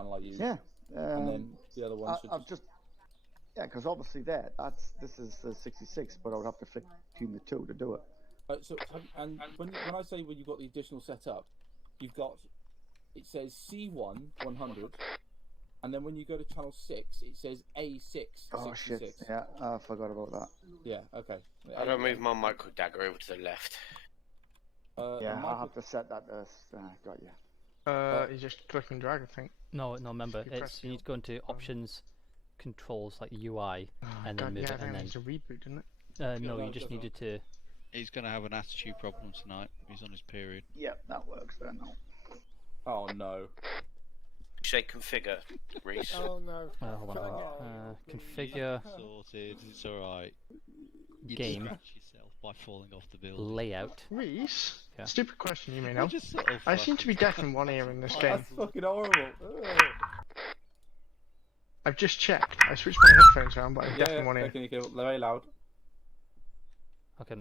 channel I use. Yeah. And then the other one should. I've just. Yeah, because obviously this is the 66, but I would have to flick between the two to do it. And when I say when you've got the additional setup, you've got, it says C1 100, and then when you go to channel 6, it says A6 Oh 66. shit! Yeah, I forgot about that. Yeah. Okay. I don't move my micro dagger over to the left. Yeah, I'll have to set that as. Got you. You just click and drag, I think. No, remember, you need to go into options, controls, like UI, and then move it, and then... it's a reboot, didn't it? No, you just needed to... He's going to have an attitude problem tonight. He's on his period. Yep, that works then. No. Oh no. Say configure, Reese. Oh no. Hold on. Configure... Sorted, it's alright. You Game. distract yourself by falling off the building. Layout. Reese? Yeah. Stupid question, you may know. Just sort of I seem to be deaf in one ear in this game. That's fucking horrible. I've just checked. I switched my headphones around, but I'm deaf in one ear. Can you go very loud? Okay,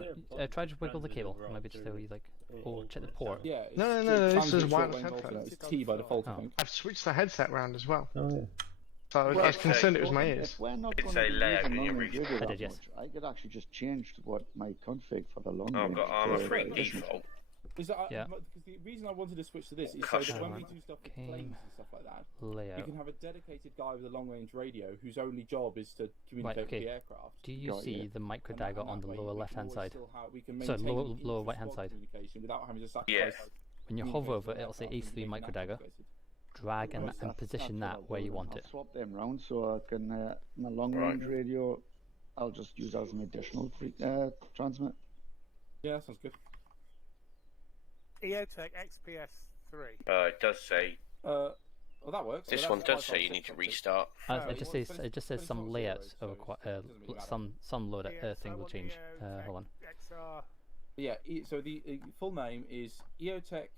try to wiggle the cable. Maybe just so you like... Or check the port. Yeah. No, this is wireless headphones. It's T by default, I think. I've switched the headset round as well. Oh, yeah. So I was concerned it was my ears. If we're not It's going a to be layout using in your long-range region. radio I that did, yes. much, I could actually just change what my config for the long I've range. got armor to- 3 to- default. Is that, Yeah. Because the reason I wanted to switch to this is so that when we do stuff with planes and stuff like that, you Layout. can have a dedicated guy with a long-range radio whose only job is to communicate okay. with the aircraft. Do you Got see you. the micro And dagger that on the way lower we can left-hand always side? still we can Sorry, maintain lower inter-squad right-hand side. communication without having to sacrifice. When you hover over it, it'll say A3 micro dagger. Drag and position that's that what where I'll you do. want I'll it. swap them round so I can, my long range radio, I'll just use as an additional transmit. Yeah, that sounds good. EOTech XPS 3. It does say. Well, that works. This So one that's does say you need to 556. restart. It just says some layouts of some load thing will change. Hold on. XR. Yeah, so the full name is EOTech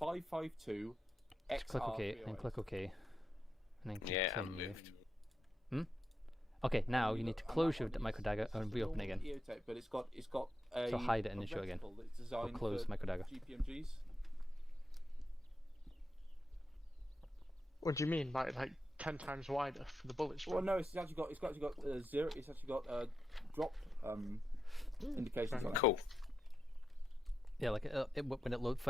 552 Just click OK XR308. and click OK, and then Yeah, I'm continue. moved. Okay, now you need to close your micro dagger and reopen it again. EOTech, but it's got a So hide it and then show it again. convertible that's Or designed close for micro dagger. GPMGs. What do you mean by like 10 times wider for the bullet Well, spread? no, it's actually got zero. It's actually got drop indications on it. Cool. Yeah, like when it loads,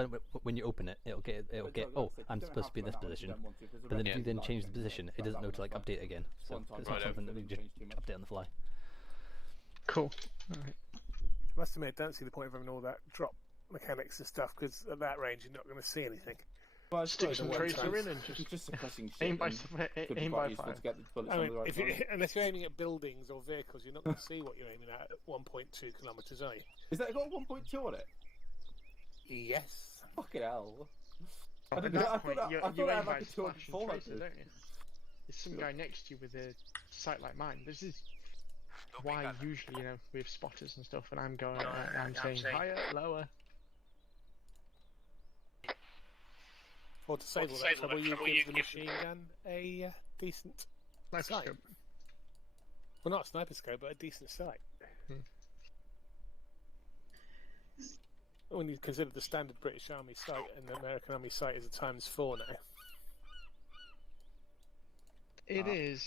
when you open it, it'll get. Oh, I'm supposed to be in this position. But then if you then change the position, it doesn't know to like update again. So it's not something that we just update on the fly. Cool. Alright. I must admit, I don't see the point of having all that drop mechanics and stuff, because at that range you're not going to see anything. Well, Stick some tracer in and just suppressing shit. aim by could be aim quite by useful fire. to get the bullets I on mean, the right time. unless you're aiming at buildings or vehicles, you're not going to see what you're aiming at 1.2 kilometres, are you? Is that got 1.2 on it? Yes. Fucking hell. I At didn't know- that I point, thought you I aim had by like a splash and 204 tracer, don't you? There's some guy next to you with a sight like mine. This is why usually, we have spotters and stuff, and I'm going, I'm saying higher, lower. Or to save all that trouble, you give the machine gun a decent Sniper sight. scope. Well, not a sniper scope, but a decent sight. When you consider the standard British Army sight and the American Army sight is a ×4 now. It is.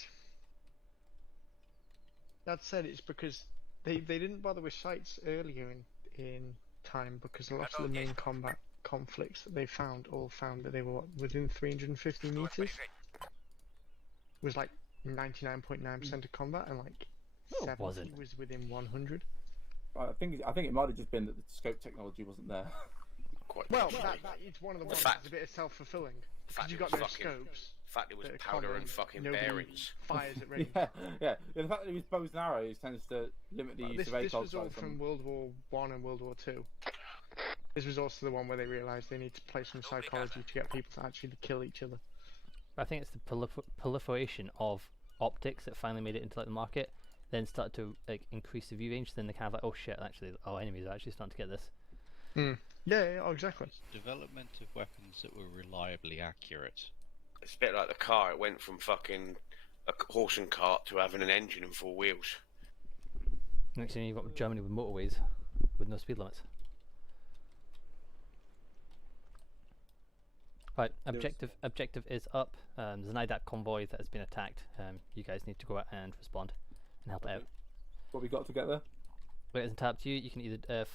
That said, it's because they didn't bother with sights earlier in time, because a lot of the main combat conflicts that they found that they were within 350 meters. It was like 99.9% of combat, and like No, it 70 wasn't. was within 100. I think it might have just been that the scope technology wasn't there. Quite Well, literally. that it's one of the ones fact- that's a bit self-fulfilling. The fact Because you it got was no fucking- scopes. The fact it was that are powder common, and fucking nobody bearings. fires at range. yeah. The fact that it was bows and arrows tends to limit the use This of ACOG was all sights from on- World War One and World War Two. This was also the one where they realised they need to play some psychology to get people to actually kill each other. I think it's the proliferation of optics that finally made it into like the market, then started to like increase the view range. Then they kind of like, oh shit, actually, our enemies are actually starting to get this. Yeah, exactly. Development of weapons that were reliably accurate. It's a bit like the car. It went from fucking a horse and cart to having an engine and 4 wheels. Next thing you've got Germany with motorways with no speed limits. Right, objective is up. There's an IDAP convoy that has been attacked. You guys need to go out and respond and help out. What we got to get there? Well, it isn't up to you. You can either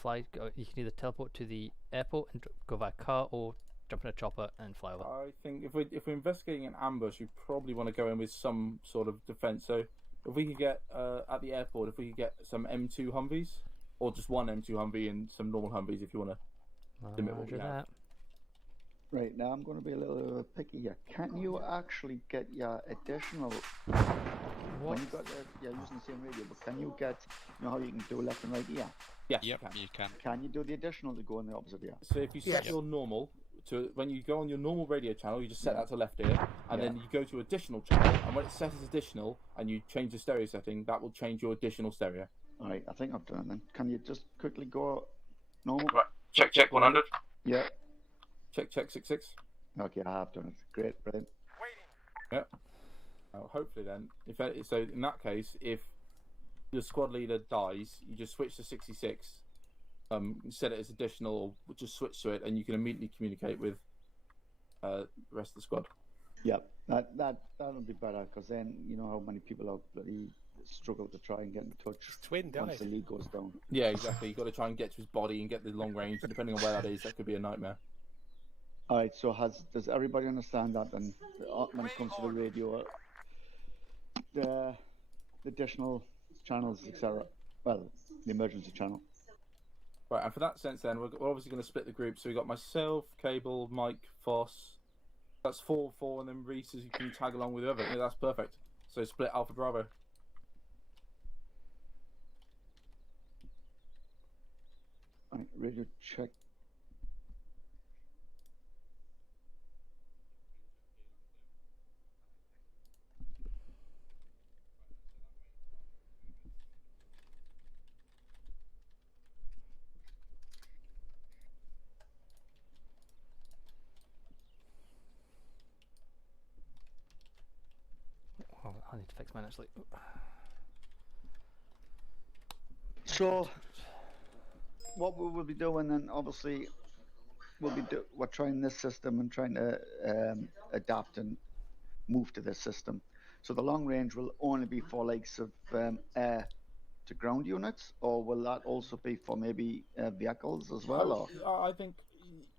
you can either teleport to the airport and go via car, or jump in a chopper and fly over. I think if we're investigating an ambush, we probably want to go in with some sort of defense. So if we could get at the airport, if we could get some M2 Humvees, or just one M2 Humvee and some normal Humvees, if you want to limit what we have. Right, now I'm going to be a little picky here. Can you actually get your additional... When you got you're using the same radio, but can you get... You know how you can do left and right ear? Yes, Yep, you can. Can you do the additional to go in the opposite ear? So if you set your normal to... When you go on your normal radio channel, you just set that to left ear, and then you go to additional channel, and when it's set as additional, and you change the stereo setting, that will change your additional stereo. Alright, I think I've done it then. Can you just quickly go normal? Right. Check 100. Yeah. Check 66. Okay, I have done it. Great, brilliant. Yep. Hopefully then, so in that case, if your squad leader dies, you just switch to 66, set it as additional, or just switch to it, and you can immediately communicate with the rest of the squad. Yep, that'll be better, because then you know how many people are bloody struggle to try and get in touch Twin once died. the lead goes down. Yeah, exactly. You've got to try and get to his body and get the long range. Depending on where that is, that could be a nightmare. All right, so does everybody understand that then? When it comes to the radio, the additional channels, etc. Well, the emergency channel. Right, and for that sense, then we're obviously going to split the group. So we got myself, Cable, Mike, Foss. That's 4-4, and then Reese, you can tag along with whoever. Yeah, that's perfect. So split Alpha Bravo. All right, radio check. Oh, I need to fix mine actually. So, what we will be doing then, obviously, we're trying this system and trying to adapt and move to this system. So the long range will only be for likes of air to ground units, or will that also be for maybe vehicles as well? Or? I think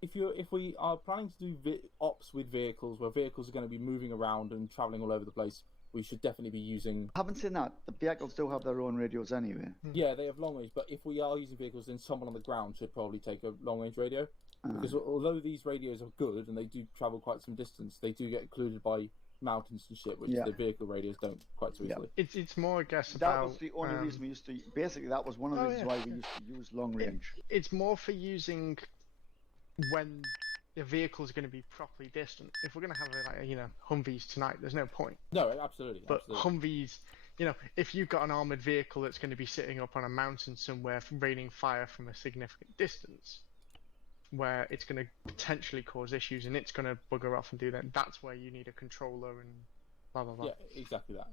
if we are planning to do ops with vehicles, where vehicles are going to be moving around and traveling all over the place, we should definitely be using... I haven't seen that. The vehicles do have their own radios anyway. Yeah, they have long range, but if we are using vehicles, then someone on the ground should probably take a long range radio. Because although these radios are good and they do travel quite some distance, they do get occluded by mountains and shit, which the vehicle radios don't quite so easily. It's more, I guess, that was the only reason we used to... Basically, that was one of the reasons why we used to use long range. It's more for using when the vehicle is going to be properly distant. If we're going to have Humvees tonight, there's no point. No, absolutely. But Humvees, if you've got an armored vehicle that's going to be sitting up on a mountain somewhere, raining fire from a significant distance, where it's going to potentially cause issues and it's going to bugger off and do that, that's where you need a controller and blah blah blah. Yeah, exactly that.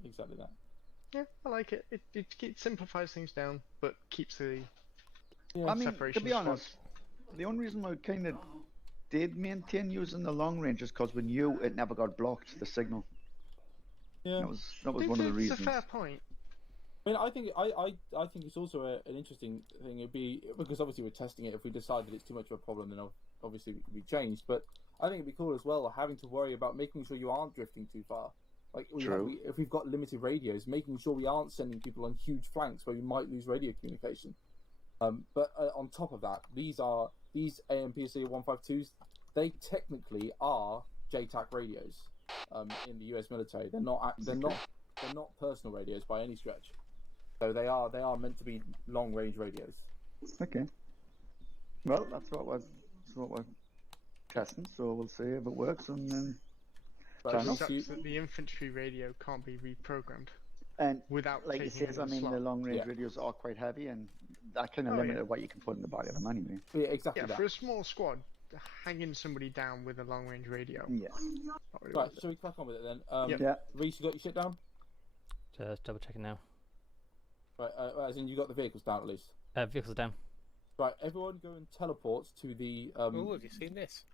Yeah, I like it. It simplifies things down, but keeps the to separation. be honest, the only reason I kind of did maintain using the long range is because we knew it never got blocked, the signal. Yeah, that was one of the reasons. It's a fair point. I mean, I think it's also an interesting thing. It'd be because obviously we're testing it. If we decide that it's too much of a problem, then obviously it could be changed. But I think it'd be cool as well having to worry about making sure you aren't drifting too far. Like if we've got limited radios, making sure we aren't sending people on huge flanks where we might lose radio communication. But on top of that, these AMPSA 152s. They technically are JTAC radios in the US military. They're not personal radios by any stretch. So they are meant to be long range radios. Okay. Well, that's what we're testing. So we'll see if it works, and then. But it sucks that the infantry radio can't be reprogrammed. And without like you said, the long range radios are quite heavy, and that kind of limited what you can put in the body of them anyway. Yeah, exactly. Yeah, for a small squad, hanging somebody down with a long range radio. Yeah. Really right, shall we crack on with it then? Yeah. Reese, you got your shit down? Just double checking now. Right, as in you got the vehicles down at least? Vehicles are down. Right, everyone go and teleport to the have you seen this?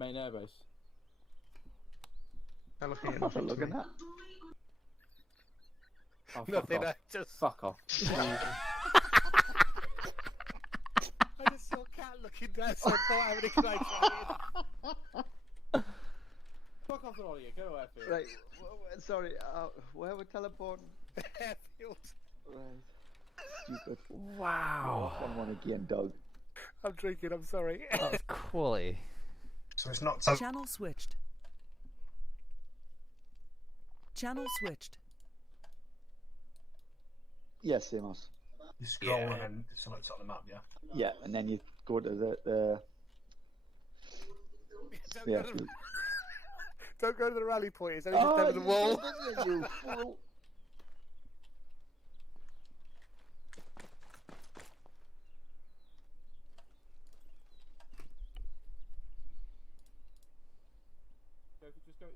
main airbase. They're looking at What are nothing you to looking me. at? Oh, fuck Nothing. off. I just Fuck off. saw cat looking down. So I thought, how many can I try? Fuck off the audio. Go away, Phil. Right. Sorry. Where we're teleporting? Airfield. Right. Stupid. Wow. One again, Doug. I'm drinking. I'm sorry. That was quality. So it's not. Channel switched. Channel switched. Yes, Amos. You scroll and then select on the map, yeah. Yeah, and then you go to the Don't, yeah. go to the, don't go to the rally point. It's only just over the wall. You fool.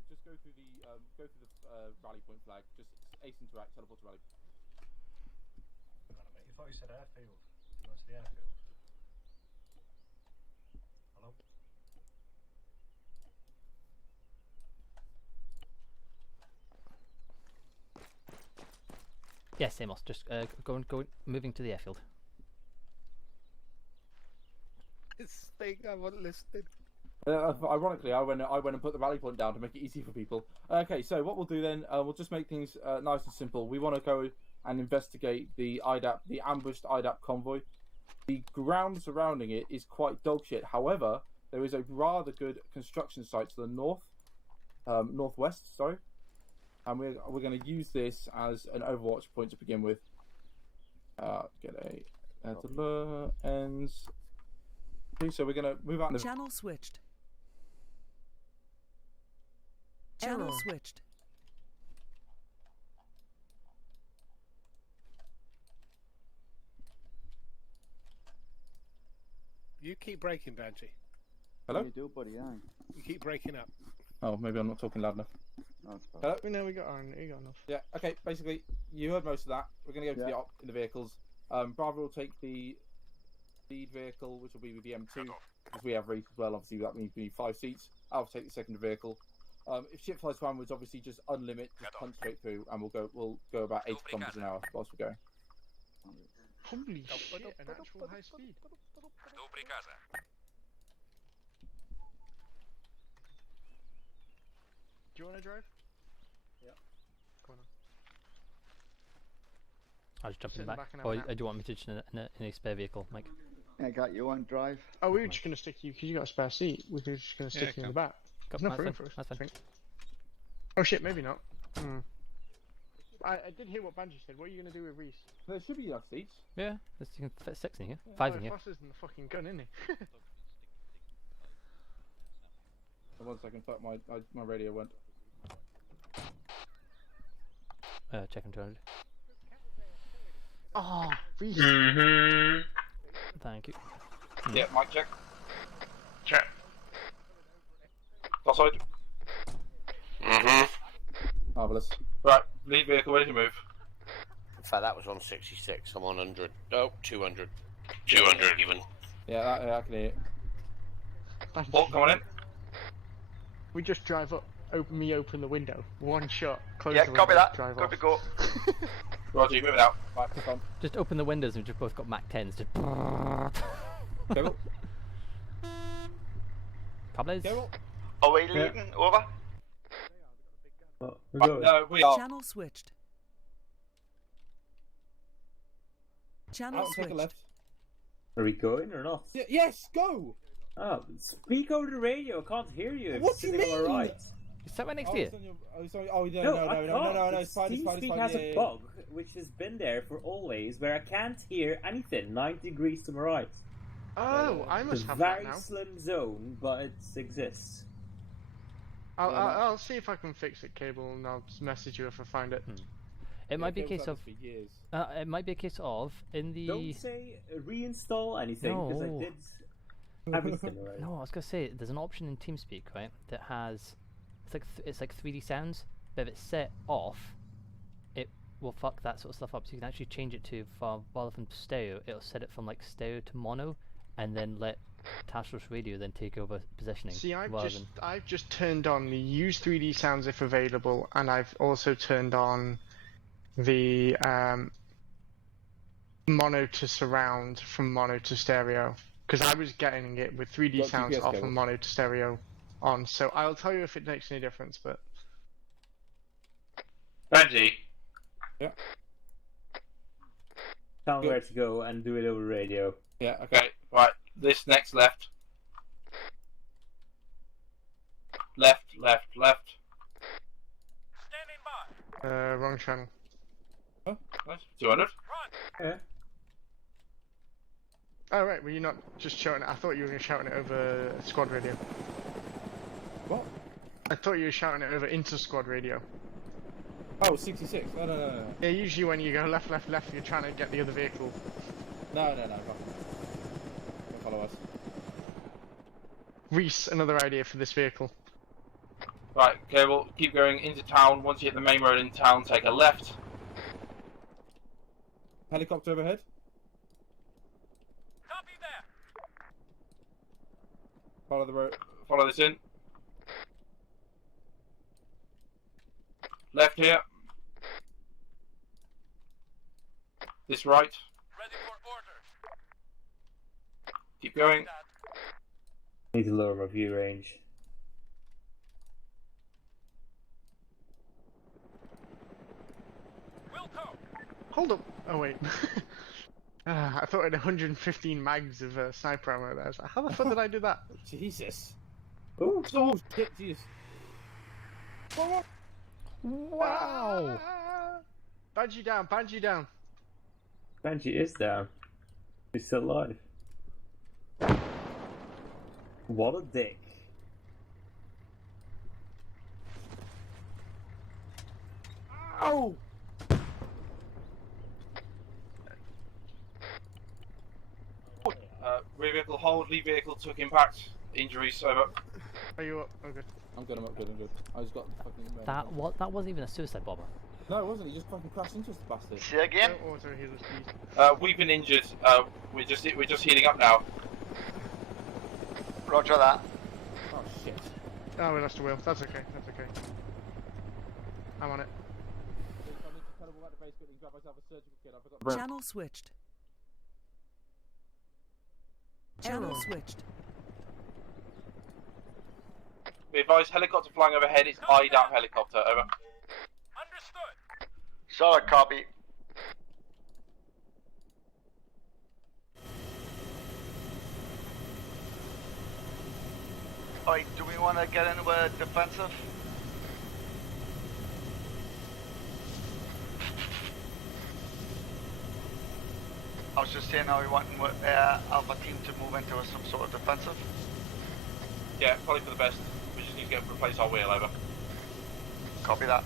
Just go through the rally point flag. Just ace interact, teleport to rally. Hang on a minute. You thought you said airfield. You went to the airfield. Hello? Yes, Amos. Just go, moving to the airfield. This thing, I wasn't listening. Ironically, I went and put the rally point down to make it easy for people. Okay, so what we'll do then, we'll just make things nice and simple. We want to go and investigate the IDAP, the ambushed IDAP convoy. The ground surrounding it is quite dog shit. However, there is a rather good construction site to the northwest, sorry, and we're going to use this as an Overwatch point to begin with. Get a ends. Okay, so we're going to move out. Channel switched. Channel switched. You keep breaking, Banshee. Hello? What do you do, buddy? Aye. You keep breaking up. Oh, maybe I'm not talking loud enough. That's fine. Hello? We know we got enough. Yeah. Okay. Basically, you heard most of that. We're going to go to the op in the vehicles. Bravo will take the lead vehicle, which will be with the M2, because we have Reef as well. Obviously, that means we need 5 seats. I'll take the second vehicle. If ship flies downwards, obviously just unlimit, just punch straight through, and we'll go about 80 kilometers an hour whilst we're going. Holy shit! An actual high speed. Do you want to drive? Yeah. Go on. I'll just jump Sit in in the the back. back and have Or a nap. do you want me to just in a spare vehicle, Mike? I got you on drive. Oh, we were just gonna stick you because you got a spare seat. We were just gonna stick you in the back. There's enough room for us. That's I fine. think. Oh shit, maybe not. I did hear what Banji said. What are you gonna do with Reese? There should be enough seats. Yeah, you can fit 6 in here. 5 in here. Foster's in the fucking gun, isn't he? One second, fuck, my radio went. Check him 200. Oh, Reese. Thank you. Yeah, mic check. Check. Outside. Marvellous. Right, lead vehicle, ready to move. In fact, that was on 66. I'm on 100. Oh, 200. 200 even. Yeah, I can hear it. Banji. Oh, come on in. We just drive up. Open the window. One shot. Close Yeah, the copy window, that. drive Good to off. go. Roger, you moving out. Right, click on. Just open the windows and we've just both got Mac 10s. Just. Go. Cables? Go. Are we leaving? Over? No, we are. Channel switched. Channel Out and take a switched. left. Are we going or not? Yes, go! Oh, speak over the radio. I can't hear you. What do you Sitting on mean? my right. Is that right next Oh, to you? it's on your, oh, sorry. Oh, I no, can't. it's fine, it's fine, it's TeamSpeak fine. has Yeah, a yeah. bug which has been there for always, where I can't hear anything 90 degrees to my right. Oh, I It's must a have that very now. slim zone, but it exists. I'll see if I can fix it, Cable, and I'll just message you if I find it. It might be a Cable's case had of. this for years. It might be a case of in the. Don't say reinstall anything, because No. I did everything already. No, I was gonna say there's an option in TeamSpeak, right, that has it's like 3D sounds, but if it's set off, it will fuck that sort of stuff up. So you can actually change it to rather than stereo, it'll set it from like stereo to mono, and then let task force radio then take over positioning. See, rather than... I've just turned on the use 3D sounds if available, and I've also turned on the mono to surround from mono to stereo, because I was getting it with 3D Got sounds GPS off cables. and mono to stereo on. So I'll tell you if it makes any difference, but Benji. Yeah. Tell me where to go and do it over radio. Yeah. Okay. Okay, right. This next left. Left, left, left. wrong channel. Nice. 200. Yeah. Oh right, were you not just shouting it? I thought you were shouting it over squad radio. What? I thought you were shouting it over inter-squad radio. Oh, 66. No. Yeah, usually when you go left, left, left, you're trying to get the other vehicle. No. Don't follow us. Reese, another idea for this vehicle. Right, okay, well, keep going into town. Once you hit the main road in town, take a left. Helicopter overhead. Copy that. Follow the road. Follow this in. Left here. This right. Ready for order. Keep going. Need to lower my view range. Hold up. Oh wait. I thought I had 115 mags of sniper ammo there. I was like, how the fuck did I do that? Jesus. Ooh. Oh shit, Jesus. Wow! Banshee down, Banshee down. Banshee is down. He's still alive. What a dick. Oh! Rear vehicle hold, lead vehicle took impact. Injuries, over. Are you up? Oh good. I'm good. I just got fucking. That wasn't even a suicide bomber. No, it wasn't. He just fucking crashed into us, the bastard. Say again? No auto healer speed. We've been injured. We're just healing up now. Roger that. Oh shit. Oh, we lost a wheel. That's okay. That's okay. I'm on it. Channel switched. Channel switched. Be advised, helicopter flying overhead. It's IDAP helicopter. Over. Understood. Solid copy. Alright, do we want to get into a defensive? I was just saying, are we wanting Alpha Team to move into some sort of defensive? Yeah, probably for the best. We just need to replace our wheel. Over. Copy that.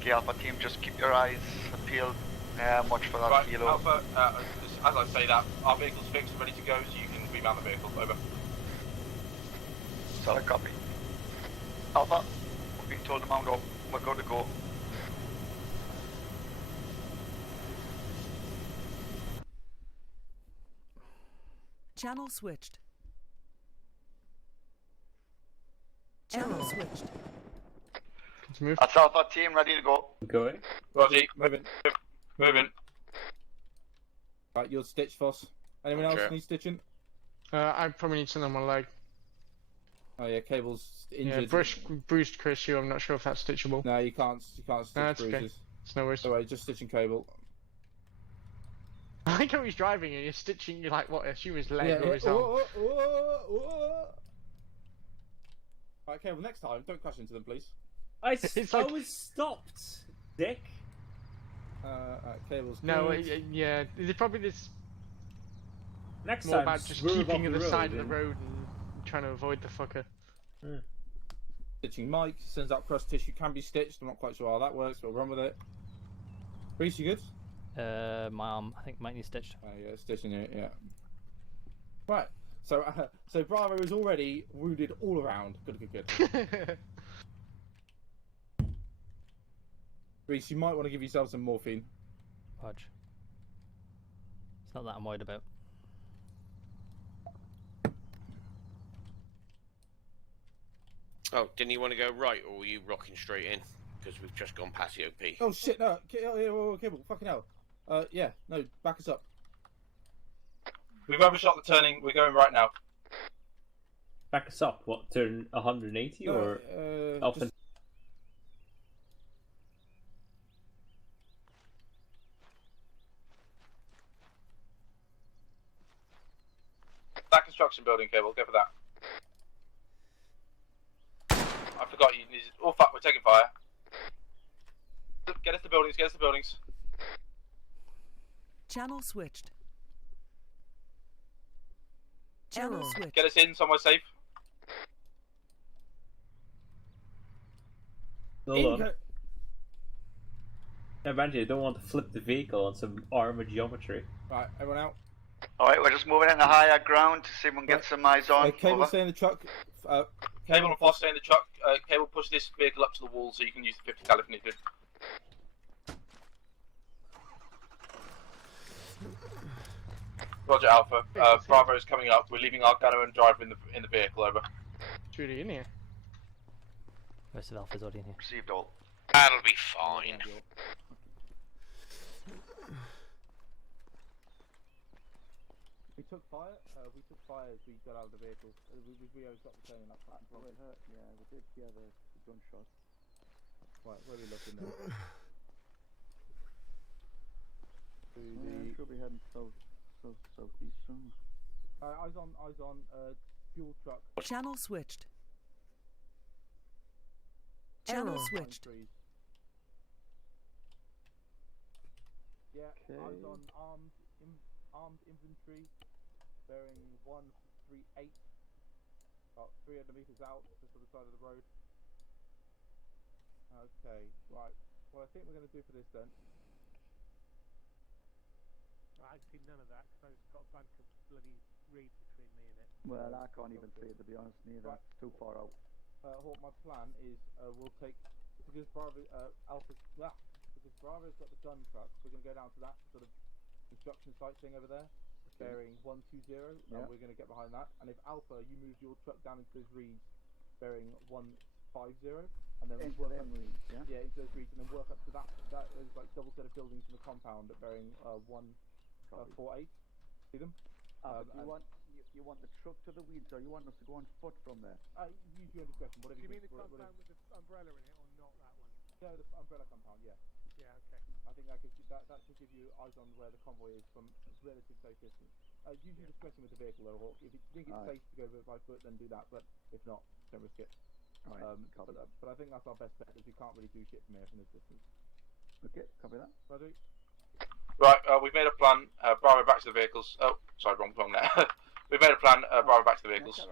Okay, Alpha Team, just keep your eyes peeled. Watch for that Right, helo. Alpha. As I say that, our vehicle's fixed and ready to go, so you can remount the vehicle. Over. Solid copy. Alpha, we've been told to mount up. We're good to go. Channel switched. Channel switched. Let's move. That's Alpha Team, ready to go. Going. Roger. Moving. Moving. Right, you're stitched, Foss. Anyone else Okay. need stitching? I probably need something on my leg. Oh yeah, cable's Yeah, injured. bruised Chris, I'm not sure if that's stitchable. No, you can't stitch No, it's okay. bruises. It's no worries. So just stitching cable. I like how he's driving and you're stitching, you're like, what, I assume his leg Yeah, or his arm. Right, cable, next time, don't crash into them, please. I It's like- was stopped, dick. Cable's No, good. yeah, there's probably this Next more time, about just swerve keeping off to the road side of the and- road and trying to avoid the fucker. Stitching Mike, sends out crust tissue, can be stitched. I'm not quite sure how that works, but we'll run with it. Reese, you good? My arm, I think, might need stitched. Yeah, stitching it, yeah. Right, so so Bravo is already wounded all around. Good. Reese, you might want to give yourself some morphine. Hodge. It's not that I'm worried about. Oh, didn't you want to go right, or were you rocking straight in? Because we've just gone past the OP. Oh shit! No, Cable. Fucking hell. Yeah, no, back us up. We've overshot the turning. We're going right now. Back us up. What, turn 180 or up just... and... That construction building, Cable. Go for that. I forgot you needed. Oh fuck! We're taking fire. Get us to buildings. Get us to buildings. Channel switched. Channel switched. Get us in somewhere safe. Hold on. Imagine you don't want to flip the vehicle on some armored geometry. Right, everyone out. Alright, we're just moving into higher ground to see if we can get some eyes on. Cable, stay in the truck. Cable and Foss stay in the truck. Cable, push this vehicle up to the wall so you can use the 50 cal if needed. Roger, Alpha. Bravo is coming up. We're leaving our gunner and driver in the vehicle. Over. It's really in here. Most of Alpha's already in here. Received all. That'll be fine. We took fire. We took fire as we got out of the vehicle. We always got the turning up front. Well, it hurt. Yeah, we did hear the gunshot. Right, where are we looking now? Should be heading southeast soon. Eyes on. Fuel truck. Channel switched. Channel switched. Yeah, Okay. eyes on armed infantry, bearing 138, about 300 meters out, just on the side of the road. Okay, right. What I think we're going to do for this then. I can see none of that because I've got a bunch of bloody reeds between me and it. Well, I can't even see it, to be honest, neither. Right. It's too far out. What my plan is, we'll take, because Bravo, because Bravo's got the gun truck, we're going to go down to that sort of construction site thing over there, bearing 120, and we're going to get behind that. And if Alpha, you move your truck down into those reeds, bearing 150, and then Into work them up, reeds, yeah? yeah, into those reeds, and then work up to that. That is like double set of buildings in the compound at bearing 148. See them? But you want the truck to the weeds, or you want us to go on foot from there? Use your discretion. Whatever Do you you mean the think, compound with the umbrella in it, or not that one? Yeah, the umbrella compound. Yeah. Yeah, okay. I think that should give you eyes on where the convoy is from relative safe distance. Use your discretion with the vehicle, though. If you think it's safe to go by foot, then do that. But if not, don't risk it. Right, but I think that's our best bet, because you can't really do shit from here from this distance. Okay, copy that. Roger. Right, we've made a plan. Bravo, back to the vehicles. Oh, sorry, wrong there. We've made a plan. Bravo, back to the vehicles.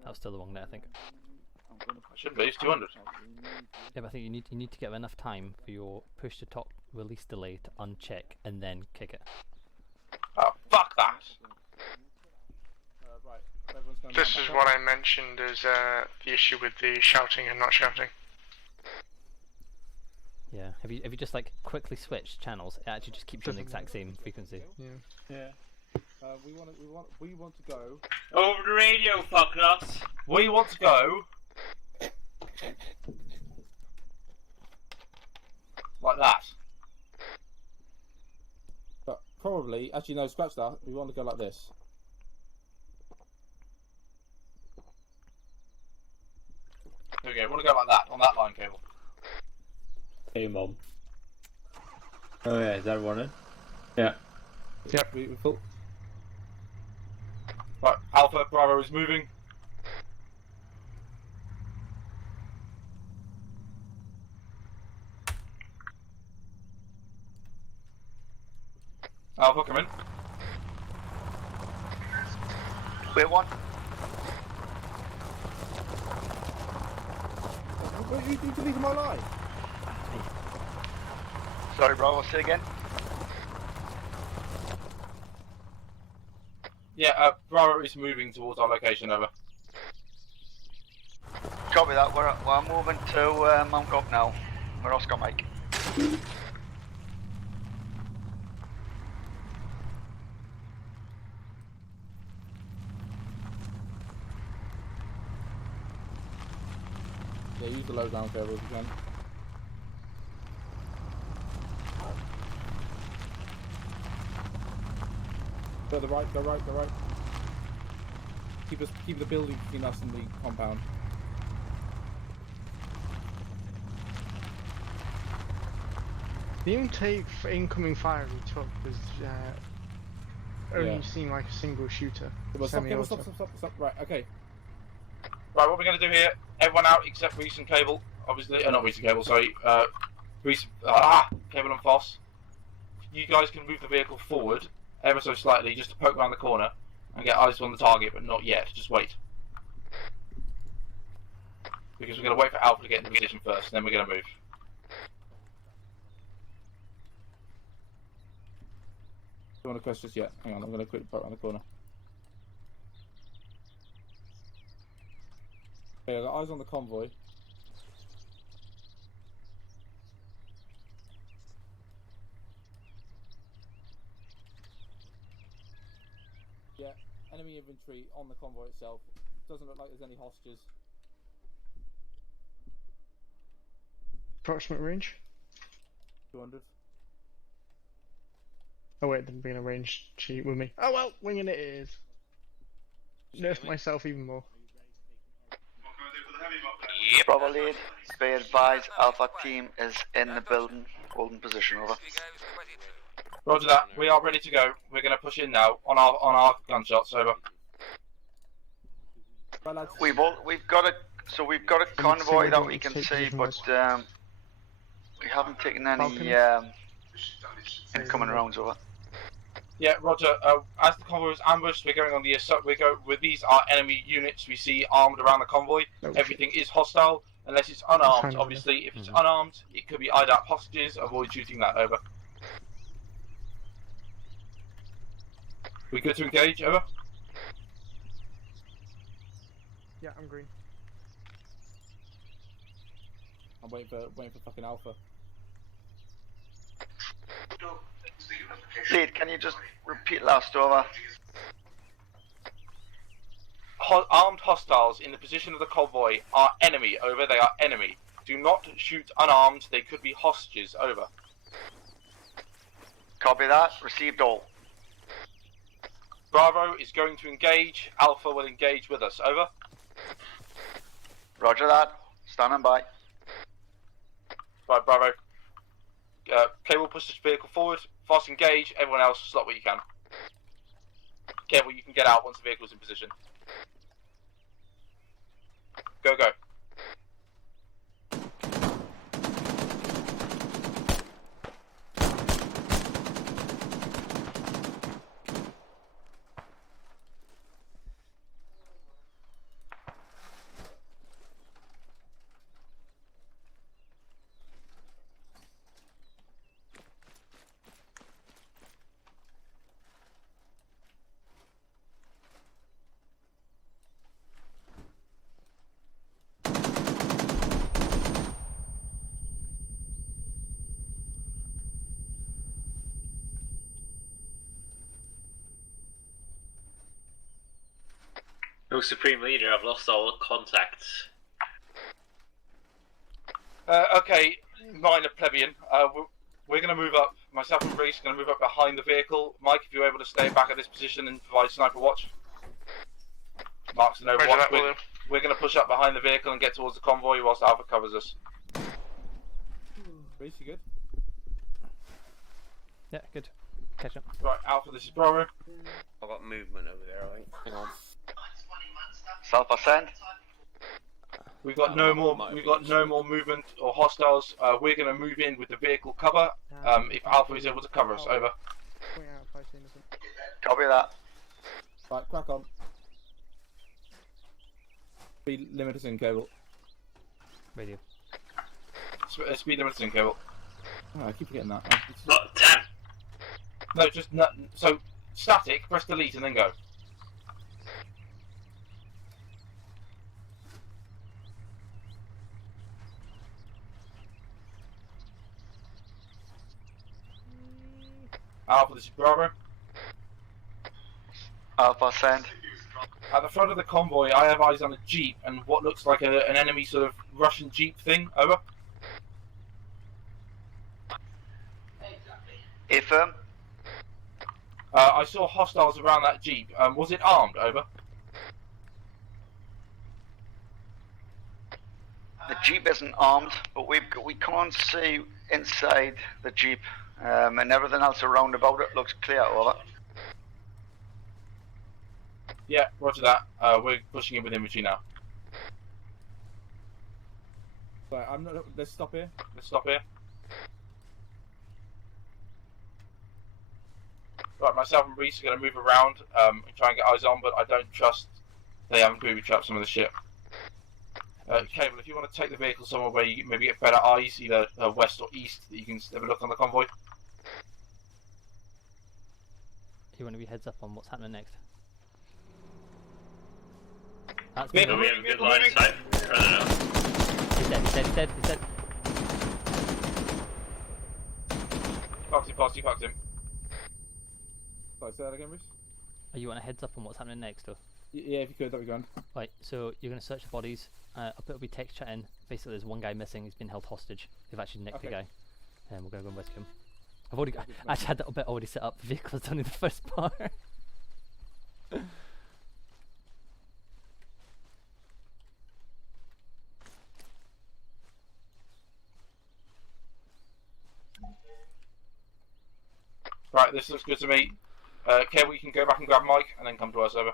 That was still the wrong net, I think. Shouldn't be. It's 200. Yeah, but I think you need to get enough time for your push to top release delay to uncheck and then kick it. Oh, fuck that! Right. This is what I mentioned as the issue with the shouting and not shouting. Yeah. Have you just like quickly switched channels? It actually just keeps you on the exact same frequency. Yeah. We want to go. Over the radio, fucknuts! We want to go like that. But probably, actually no, scratch that. We want to go like this. Okay, we want to go like that on that line, Cable. Hey, Mom. Oh yeah, is that running? Yeah. Yep, we full. Right, Alpha, Bravo is moving. Alpha, come in. Wait, one. You deleted my line. Sorry, Bravo, say again. Yeah, Bravo is moving towards our location, over. Copy that. We're moving to Mount Cook now. We're Oscar Mike. Yeah, use the low ground cable if you can. Go the right, go right, go right. Keep the building between us and the compound. The intake for incoming fire we took was only seemed like a single shooter. Well, stop, stop. Right, okay. Right, what we're going to do here, everyone out except Reese and Cable, obviously, not Reese and Cable, sorry, Reese, Cable and Foss. You guys can move the vehicle forward, ever so slightly, just to poke around the corner, and get eyes on the target, but not yet, just wait. Because we're going to wait for Alpha to get into position first, and then we're going to move. Don't want to quest just yet. Hang on, I'm going to quickly poke around the corner. Okay, I've got eyes on the convoy. Yeah, enemy infantry on the convoy itself. Doesn't look like there's any hostages. Approximate range? 200. Oh wait, didn't bring a range sheet with me. Oh well, winging it is. Nerfed myself even more. Yep. Bravo lead, be advised, Alpha team is in the building, holding position, over. Roger that, we are ready to go. We're going to push in now on our gunshots, over. We've got a convoy that we can see, but we haven't taken any incoming rounds, over. Yeah, Roger. As the convoy is ambushed, we're going on the assault. These are enemy units we see armed around the convoy. Everything is hostile, unless it's unarmed. Obviously, if it's unarmed, it could be IDAP hostages. Avoid shooting that, over. We good to engage, over? Yeah, I'm green. I'm waiting for fucking Alpha. Lead, can you just repeat last, over? Armed hostiles in the position of the convoy are enemy, over. They are enemy. Do not shoot unarmed. They could be hostages, over. Copy that. Received all. Bravo is going to engage. Alpha will engage with us, over. Roger that. Standing by. Right, Bravo. Cable, push this vehicle forward. Fast engage. Everyone else, slot what you can. Cable, you can get out once the vehicle's in position. Go, go. No Supreme Leader, I've lost all contacts. Okay, minor plebeian. We're going to move up. Myself and Reese are going to move up behind the vehicle. Mike, if you're able to stay back at this position and provide sniper watch. Mark's an overwatch. We're going to push up behind the vehicle and get towards the convoy whilst Alpha covers us. Reese, you good? Yeah, good. Catch up. Right, Alpha, this is Bravo. I've got movement over there, I think. Hang on. Alpha send. We've got no more movement or hostiles. We're going to move in with the vehicle cover. If Alpha is able to cover us, over. Copy that. Right, crack on. Speed limiter in cable. Radio. Speed limiter in cable. Oh, I keep forgetting that. Damn! No, just so static. Press delete and then go. Alpha, this is Bravo. Alpha send. At the front of the convoy, I have eyes on a jeep and what looks like an enemy sort of Russian jeep thing. Over. Affirm. I saw hostiles around that jeep. Was it armed? Over. The jeep isn't armed, but we can't see inside the jeep, and everything else around about it looks clear. Over. Yeah, roger that. We're pushing in with infantry now. Right, let's stop here. Let's stop here. Right, myself and Reese are going to move around and try and get eyes on, but I don't trust they haven't booby trapped some of the ship. Cable, if you want to take the vehicle somewhere where you maybe get better eyes, either west or east, that you can have a look on the convoy. You want to be heads up on what's happening next? That's Do we have a good line of sight? He's dead. Parked him. Sorry, say that again, Bruce? Are you want a heads up on what's happening next, or? Yeah, if you could, that'd be grand. Right, so you're going to search the bodies. It'll be text chat in. Basically, there's one guy missing. He's been held hostage. They've actually nicked the guy, and we're going to go and rescue him. I've already actually had that bit already set up. The vehicle's done in the first part. Right, this looks good to me. Cable, you can go back and grab Mike and then come to us. Over.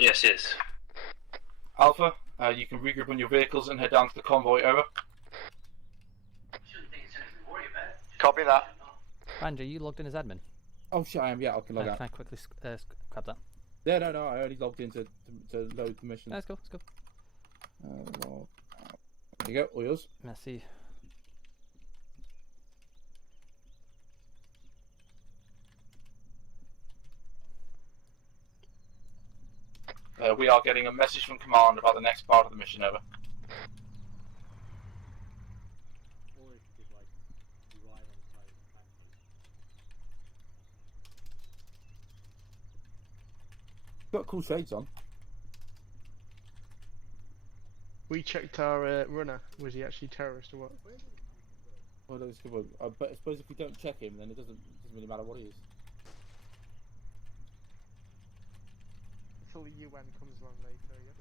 Yes. Alpha, you can regroup on your vehicles and head down to the convoy. Over. Copy that. Andrew, you logged in as admin? Oh shit, I am. Yeah, I can log out. Can I quickly grab that? Yeah, no, I already logged in to load the mission. Let's go. Log out. There you go, all yours. Merci. We are getting a message from command about the next part of the mission. Over. Got cool shades on. We checked our runner. Was he actually terrorist or what? Well, that's good. But I suppose if we don't check him, then it doesn't really matter what he is. Until the UN comes along later, yeah.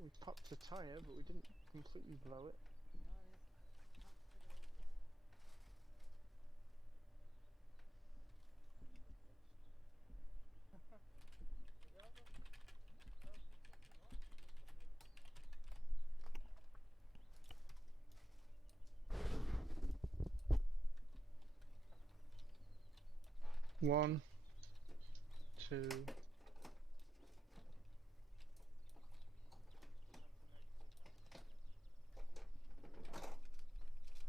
We popped a tyre, but we didn't completely blow it. One, two.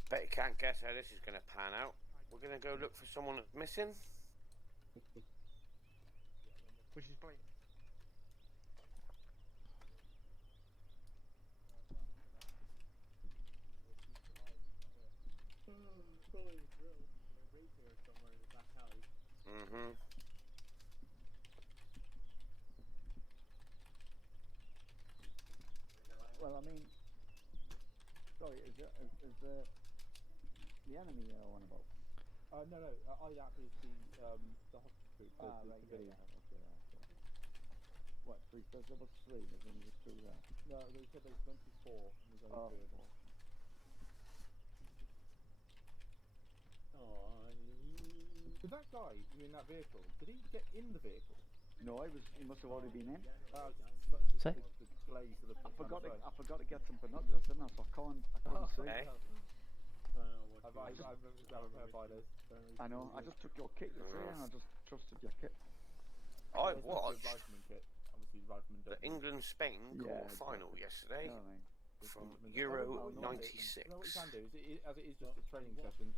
Bet you can't guess how this is going to pan out. We're going to go look for someone that's missing. Which is blank. Mm-hmm. Well, I mean, sorry, is the enemy you're on about? No, IDAP is the hospital group. Right, yeah. Okay, What, three? There was three. There's only just two there. No, they said there was 24. And there's only 3 of them. Did that guy in that vehicle? Did he get in the vehicle? No, he must have already been in. Just Say? I forgot to get some binoculars, didn't I? So I couldn't see. Okay. I know. I just took your kit, you see, and I just trusted your kit. I watched the The England-Spain quarter final yesterday from Euro '96. What we can do is, as it is just a training session,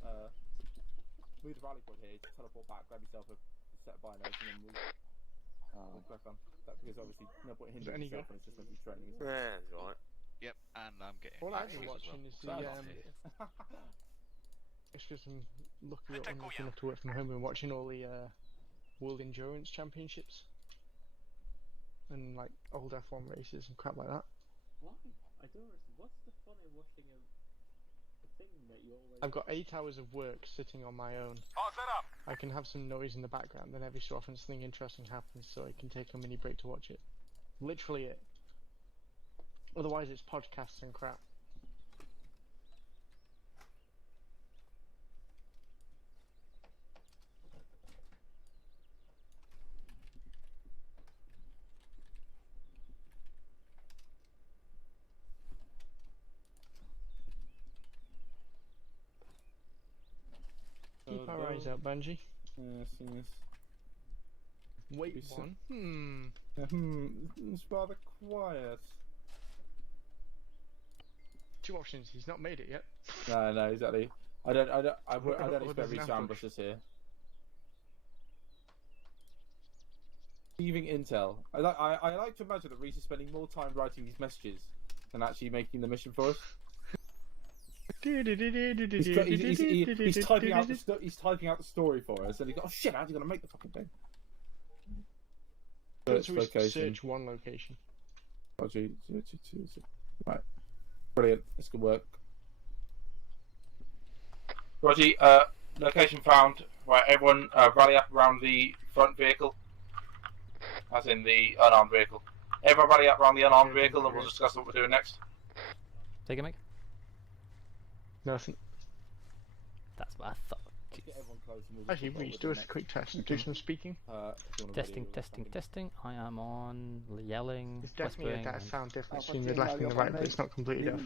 move the rally point here, just teleport back, grab yourself a set of binos, and then we'll crack on. That's because obviously no point hindering yourself when it's just meant to be training. Isn't it? Yeah, that's right. Yep, and I'm getting. All I've been batteries as watching well. is the it's just I'm lucky enough to work from home and watching all the World Endurance Championships and like old F1 races and crap like that. Why? I don't understand. What's the fun in watching a thing that you always... I've got 8 hours of work sitting on my own. I can have some noise in the background, then every so often something interesting happens, so I can take a mini break to watch it. Literally it. Otherwise it's podcasts and crap. Keep our eyes out, Bungie. Yes, yes. Wait one. It's rather quiet. 2 options. He's not made it yet. No, exactly. I don't expect Reese to ambush us here. Receiving intel. I like to imagine that Reese is spending more time writing these messages than actually making the mission for us. He's typing out the story for us, and he got, oh shit, how's he gonna make the fucking thing? Search one location. Roger, right. Brilliant. This could work. Roger, location found. Right, everyone rally up around the front vehicle. As in the unarmed vehicle. Everyone rally up around the unarmed vehicle and we'll discuss what we're doing next. Take it, Mike. Nothing. That's what I thought. Actually, Reese, do us a quick test. Do some speaking. Testing. I am on yelling. There's definitely whispering. a sound difference between the left and the right, but it's not completely deaf.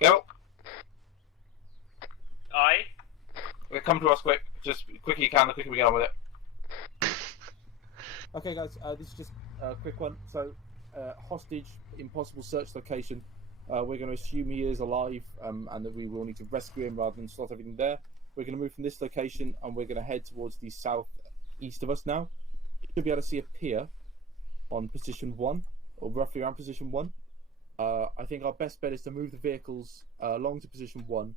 Go. Aye. Come to us quick. Just quicker you can, the quicker we get on with it. Okay, guys, this is just a quick one. So, hostage, impossible search location. We're going to assume he is alive and that we will need to rescue him rather than slot everything there. We're going to move from this location and we're going to head towards the southeast of us now. You should be able to see a pier on position 1, or roughly around position 1. I think our best bet is to move the vehicles along to position 1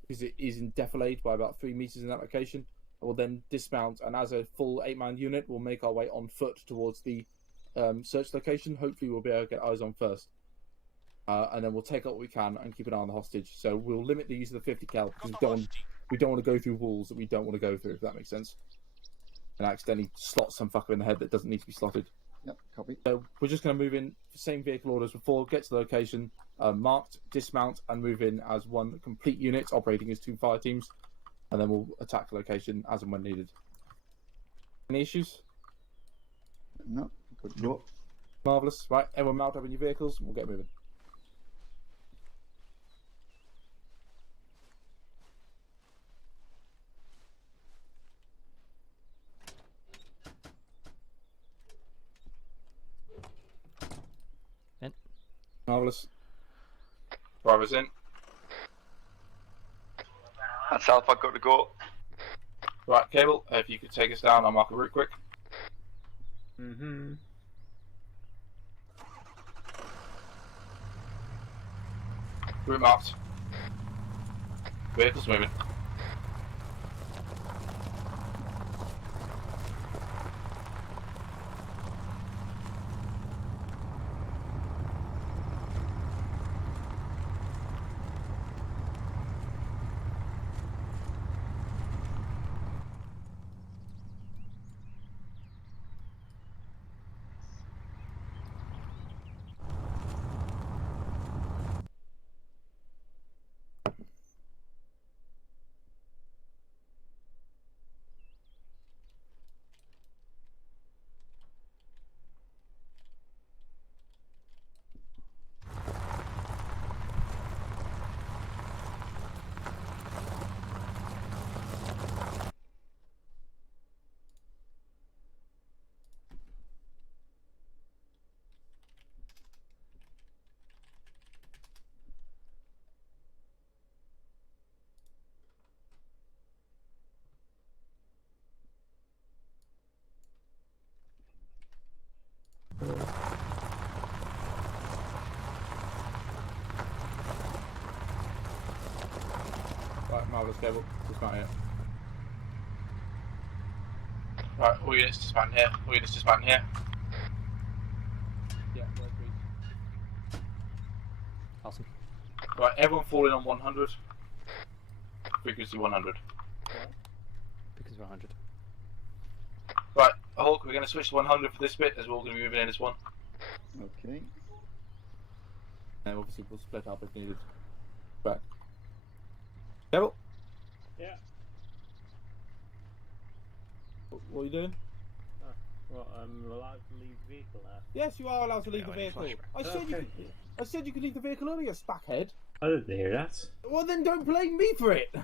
because it is in defilade by about 3 meters in that location. We'll then dismount and as a full 8-man unit, we'll make our way on foot towards the search location. Hopefully we'll be able to get eyes on first. And then we'll take out what we can and keep an eye on the hostage. So we'll limit the use of the 50 cal because we don't want to go through walls that we don't want to go through, if that makes sense. And accidentally slot some fucker in the head that doesn't need to be slotted. Yep, copy. So we're just going to move in the same vehicle order as before, get to the location, marked, dismount, and move in as one complete unit, operating as 2 fire teams. And then we'll attack the location as and when needed. Any issues? No, good. No. Marvellous. Right, everyone mount up in your vehicles and we'll get moving. Marvellous. Drivers in. That's Alpha, got to go. Right, Cable, if you could take us down, I'll mark a route quick. Mm-hmm. Route marked. Vehicles moving. Marvelous cable. Dismount here. Right, all units dismounting here. All units dismounting here. Yeah, we're agreed. Awesome. Right, everyone fall in on 100. Frequency 100. Because we're 100. Right, Hulk, we're going to switch to 100 for this bit as we're all going to be moving in as one. Okay. And obviously we'll split up if needed. Back. Cable. Yeah. What are you doing? Well, I'm allowed to leave the vehicle now. Yes, you are allowed to leave the vehicle. I said you could leave the vehicle earlier, Spackhead. I didn't hear that. Well, then don't blame me for it.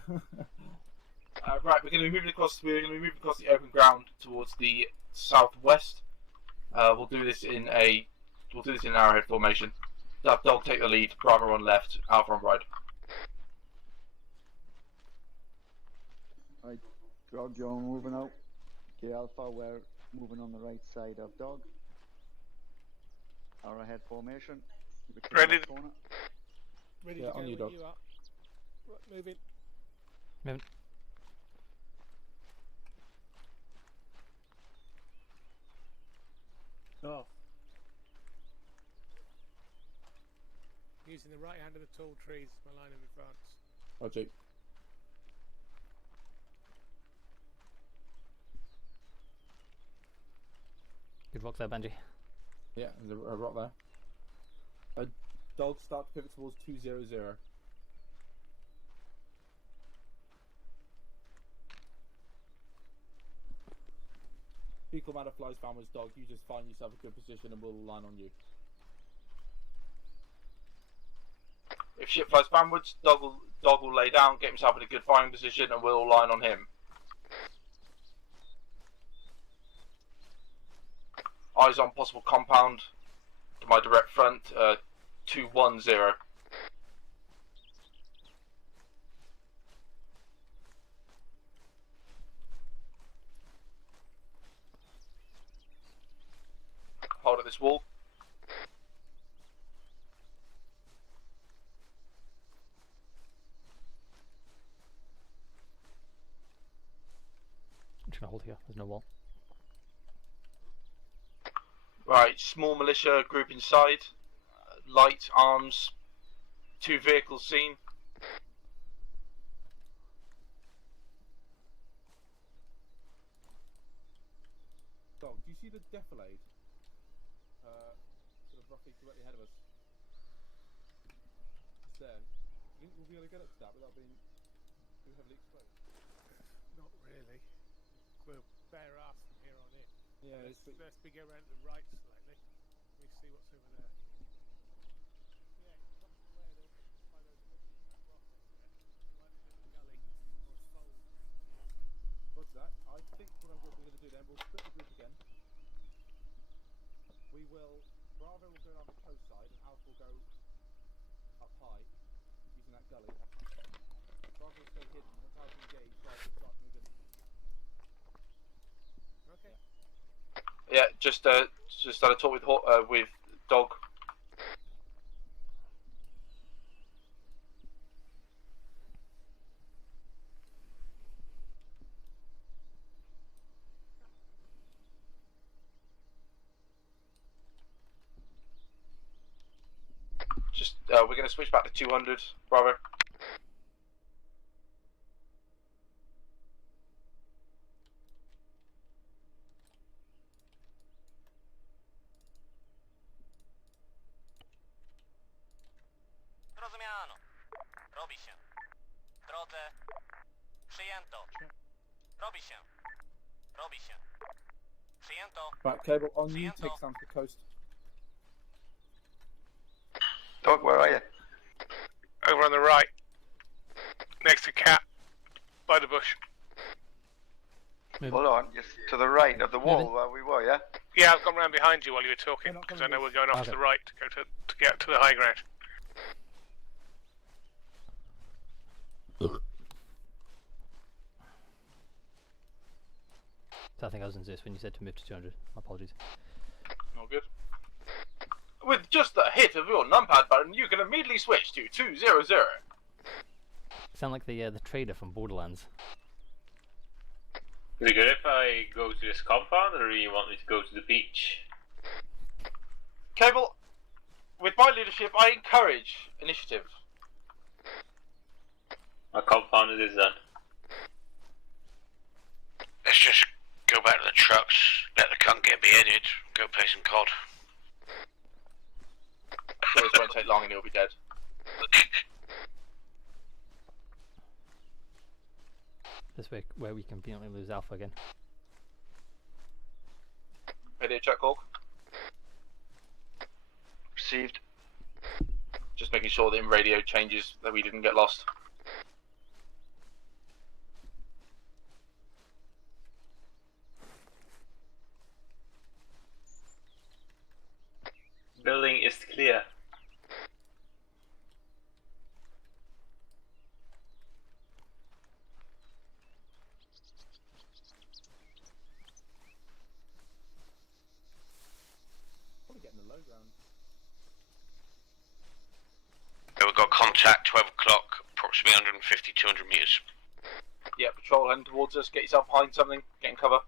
Right, we're going to be moving across. We're going to be moving across the open ground towards the southwest. We'll do this in an arrowhead formation. Have Dog take the lead. Bravo on left. Alpha on right. Right, Dog, you're moving out. Okay, Alpha, we're moving on the right side of Dog. Arrowhead formation. Keep it clear Ready? of the corner. Ready Yeah, to go on you, when Dog. you are. Right, moving. Moving. Oh. Using the right hand of the tall trees, my line of advance. Roger. Good rock there, Benji. Yeah, there's a rock there. Dog start to pivot towards 200. Fecal matter flies downwards, Dog. You just find yourself a good position and we'll align on you. If ship flies downwards, Dog will lay down, get himself in a good firing position, and we'll align on him. Eyes on possible compound to my direct front. 210. Hold at this wall. I'm just gonna hold here. There's no wall. Right, small militia group inside. Light arms. 2 vehicles seen. Dog, do you see the defilade? Sort of roughly directly ahead of us. It's there. Do you think we'll be able to get up to that without being too heavily exposed? Not really. We'll bare ass from here on in. Yeah, let's be go around to the right slightly. Let me see what's over there. Yeah, it's up to where by those rocks there. There might be a little gully or fold. What's that? I think what we're going to do then, we'll split the group again. We will, Bravo will go down the coast side and Alpha will go up high, using that gully. Bravo will stay hidden, once Alpha engage, Bravo will start moving. Okay. Yeah, just had a talk with Dog. We're going to switch back to 200, Bravo. Rozumiano. Robi się. W drodze. Przyjęto. Robi się. Robi się. Przyjęto. Right, Cable, on you, Przyjęto. takes down to the coast. Dog, where are you? Over on the right. Next to Cat. By the bush. Hold on, just to the right of the wall where we were, yeah? Yeah, I've gone round behind you while you were talking, because I know we're going off to the right to go to get to the high ground. So I think I was in Zeus when you said to move to 200. My apologies. All good. With just the hit of your numpad button, you can immediately switch to 200. sound like the trader from Borderlands. Is it good if I go to this compound, or do you want me to go to the beach? Cable, with my leadership, I encourage initiative. What compound it is then? Let's just go back to the trucks, let the cunt get beheaded, go play some COD. Sure, this won't take long and he'll be dead. This way, where we conveniently lose Alpha again. Radio check, Hawk. Received. Just making sure that in radio changes that we didn't get lost. Building is clear. Probably getting the low ground. Yeah, we've got contact, 12 o'clock, approximately 150, 200 metres. Yeah, patrol heading towards us. Get yourself behind something. Get in cover.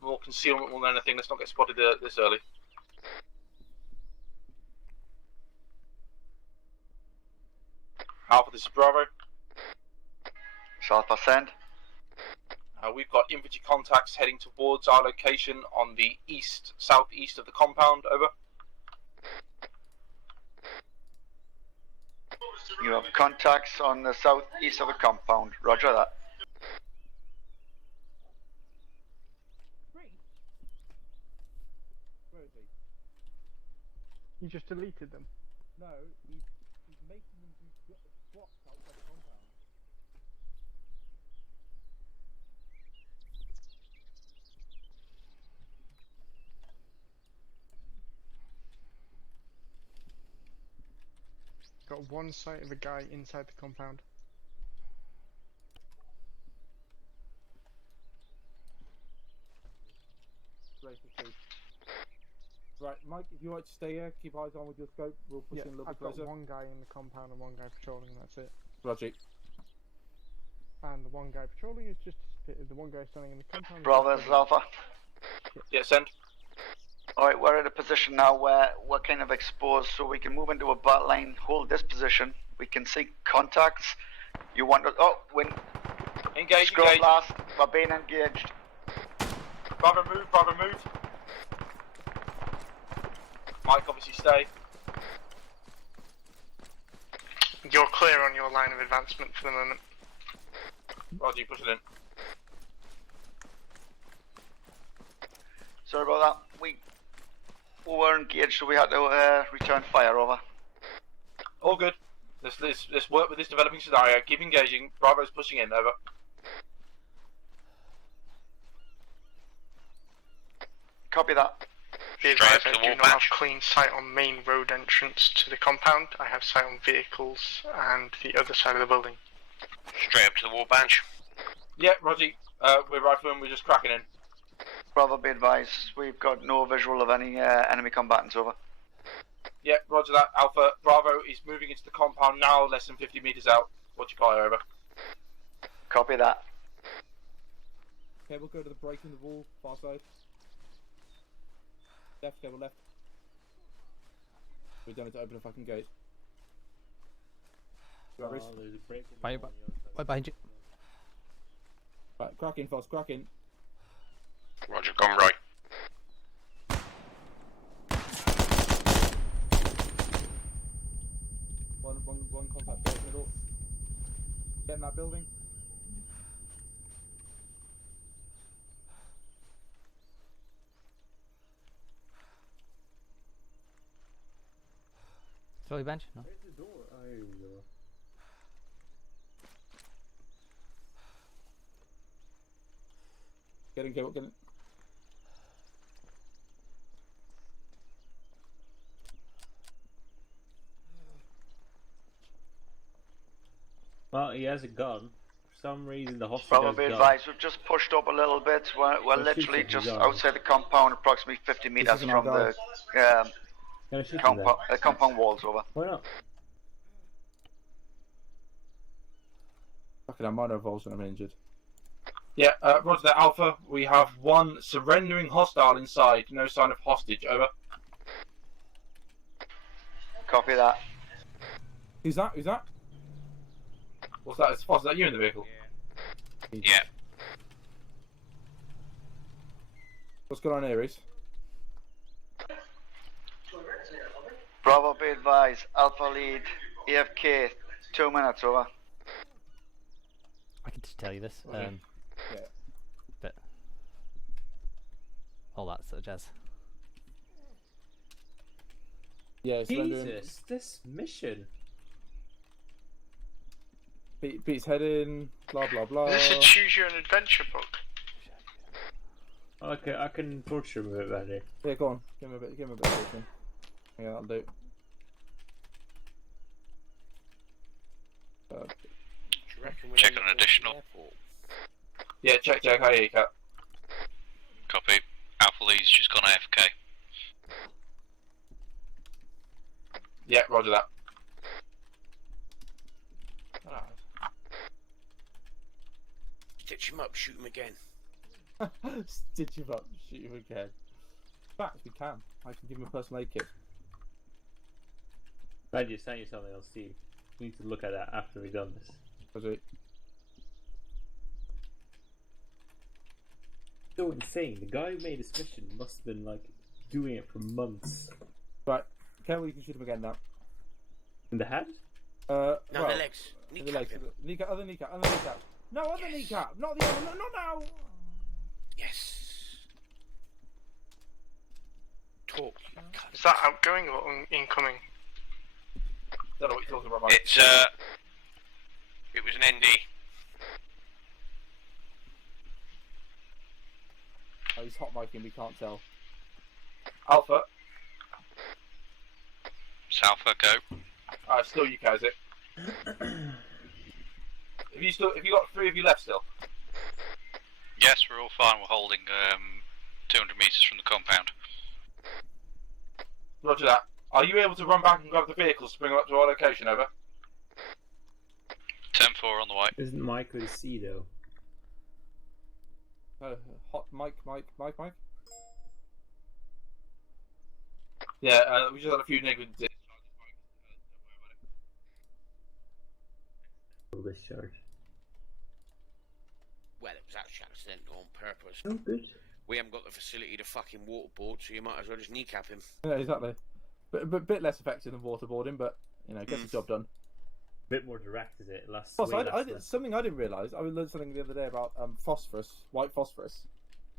More concealment more than anything. Let's not get spotted this early. Alpha, this is Bravo. South send. We've got infantry contacts heading towards our location on the southeast of the compound. Over. You have contacts on the southeast of the compound. Roger that. Where is he? You just deleted them. No, he's making them do squats outside the compound. Got one sight of a guy inside the compound. Right, Mike, if you like to stay here, keep eyes on with your scope. We'll push in a little I've bit got closer. one guy in the compound and one guy patrolling, and that's it. Roger. And the one guy patrolling is just the one guy standing in the compound. Bravo, this is Alpha. Yeah, send. Alright, we're in a position now where we're kind of exposed, so we can move into a battle line, hold this position. We can see contacts. You want to. Oh, when. Engage, Scroll engage. blast. We're being engaged. Bravo, move, Bravo, move. Mike, obviously stay. You're clear on your line of advancement for the moment. Roger, you push it in. Sorry about that. We were engaged, so we had to return fire. Over. All good. Let's work with this developing scenario. Keep engaging. Bravo's pushing in. Over. Copy that. Be advised, I do not have clean sight on main road entrance to the compound. I have sight on vehicles and the other side of the building. Straight up to the wall bench. Yeah, Roger. We're rifling. We're just cracking in. Bravo, be advised. We've got no visual of any enemy combatants. Over. Yeah, Roger that. Alpha, Bravo is moving into the compound now, less than 50 meters out. Watch your fire. Over. Copy that. Okay, we'll go to the break in the wall, far side. Left, cable left. We've done it to open a fucking gate. There's a break in Right, right behind you. Right, crack in, Foss, crack in. Roger, gone right. One contact there, middle. Get in that building. Slowly bench? No. Where's the door? Oh, here we go. Get in, cable, get in. Well, he has a gun. For some reason, the hostage Bravo, has be a gun. advised. We've just pushed up a little bit. We're Gonna literally shoot just him, outside the compound, approximately 50 meters isn't from our the Gonna shoot him then. compound walls. Over. Why not? Fucking hell, minor evolves when I'm injured. Yeah, roger that, Alpha. We have one surrendering hostile inside. No sign of hostage. Over. Copy that. Who's that? Who's that? What's that? Is that you in the vehicle? Yeah. What's going on here, Reese? Bravo, be advised. Alpha lead. AFK. 2 minutes, over. I can just tell you this. Yeah. But all that sort of jazz. Yeah, surrendering. Jesus, this mission. Pete's head in. Blah blah blah. Is this a choose your own adventure book? Okay, I can torture him a bit better. Yeah, go on. Give him a bit of attention. Yeah, that'll do. Check on additional. Yeah, check. I hear you, Cat. Copy. Alpha Lee's just gone AFK. Yeah, roger that. Stitch him up, shoot him again. Stitch him up, shoot him again. In fact, we can. I can give him a personal aid kit. Glad you sent you something else, Steve. We need to look at that after we've done this. Was it? So insane. The guy who made this mission must have been like doing it for months. Right. Careful, you can shoot him again now. In the head? No, well, the legs. the legs. Kneecap, other kneecap. No, other kneecap. Not the other. No, not now. Yes. Talk. Is that outgoing or incoming? Don't know what you're talking about, mate. It's it was an ND. Oh, he's hot micing. We can't tell. Alpha. Alpha, go. Still you, Kaz, it. Have you got 3 of you left still? Yes, we're all fine. We're holding 200 metres from the compound. Roger that. Are you able to run back and grab the vehicles to bring them up to our location, over? 10-4 on the way. Isn't Mike with a C though? Hot Mike. Yeah, we just had a few negatives. Discharge. Well, it was actually accidental on purpose. Oh, good. We haven't got the facility to fucking waterboard, so you might as well just kneecap him. Yeah, exactly. But bit less effective than waterboarding, but you know, gets the job done. Bit more direct, is it? Less. Plus, I did something I didn't realise. I learned something the other day about phosphorus, white phosphorus.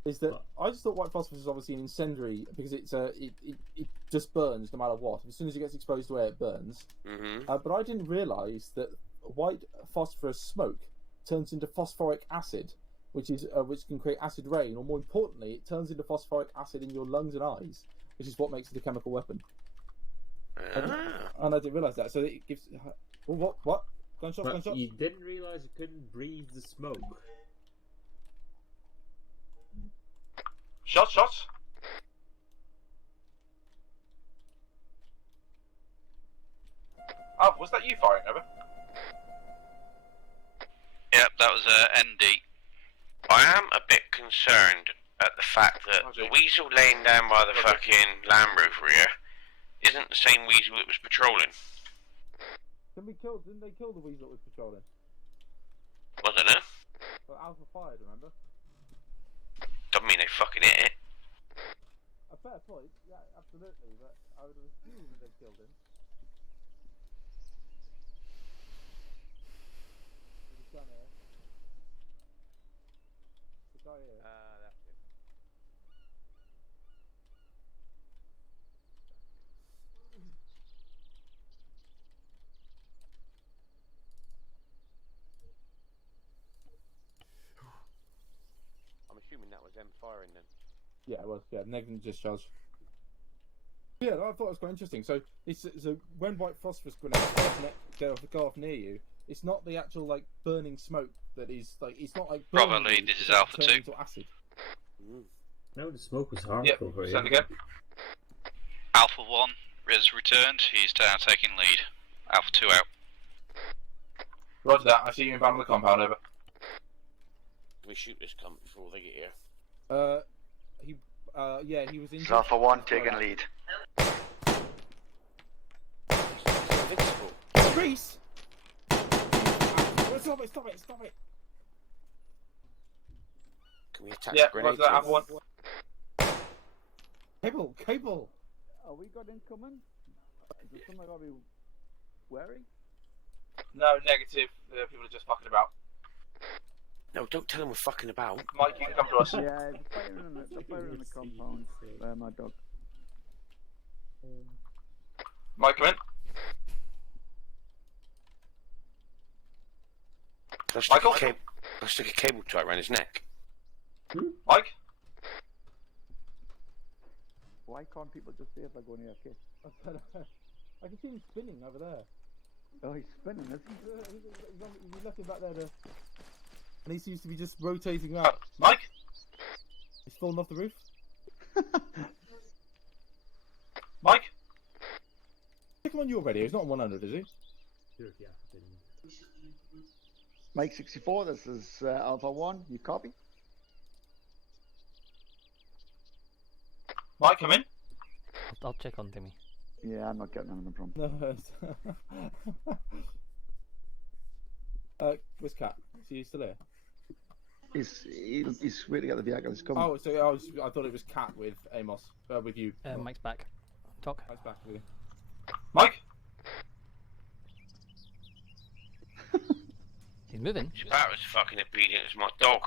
Is that I just thought white phosphorus is obviously an incendiary because it just burns no matter what. As soon as it gets exposed to air, it burns. Mm-hmm. But I didn't realise that white phosphorus smoke turns into phosphoric acid, which can create acid rain, or more importantly, it turns into phosphoric acid in your lungs and eyes, which is what makes it a chemical weapon. And I didn't realise that. So it gives. What? Gunshots. You didn't realise you couldn't breathe the smoke. Shots. Oh, was that you firing, over? Yep, that was ND. I am a bit concerned at the fact that the weasel laying down by the fucking land roof rear isn't the same weasel that was patrolling. Didn't they kill the weasel that was patrolling? Wasn't it? Well, Alpha fired, remember? Doesn't mean they fucking hit it. A fair point, yeah, absolutely, but I would have assumed they killed him. The guy here. That's it. I'm assuming that was them firing then. Yeah, it was. Yeah, negligent discharge. Yeah, I thought it was quite interesting. So when white phosphorus grenades go off near you, it's not the actual like burning smoke that is like it's not like. Bravo lead, this is Alpha 2. Into acid. No, the smoke was harmful for you. Send again. Alpha 1 is returned. He's now taking lead. Alpha 2 out. Roger that. I see you inbound on the compound. Over. Can we shoot this cunt before they get here? He was injured. Alpha 1 taking lead. Invincible. Reese! Stop it! Can we attack Yeah, the grenade? roger that. Alpha 1. Cable! Are we got incoming? Is there something I gotta be wary? No, negative. People are just fucking about. No, don't tell them we're fucking about. Mike, you can come to us. Yeah, the fire in the compound. My dog. Mike, come in. Michael? I'll stick a cable tie around his neck. Mike? Why can't people just see if I go near a kiss? I can see him spinning over there. Oh, he's spinning, isn't He's looking back there and he seems to be just rotating around. Mike? He's fallen off the roof. Mike? Check him on your radio. He's not on 100, is he? Mike 64, this is Alpha 1. You copy? Mike, come in. I'll check on Timmy. Yeah, I'm not getting on them from. No. Where's Cat? Is he still here? He's waiting at the vehicle. He's coming. Oh, so I thought it was Cat with Amos. With you. Mike's back. Talk. Mike's back with you. Mike? He's moving. He's about as fucking obedient as my dog.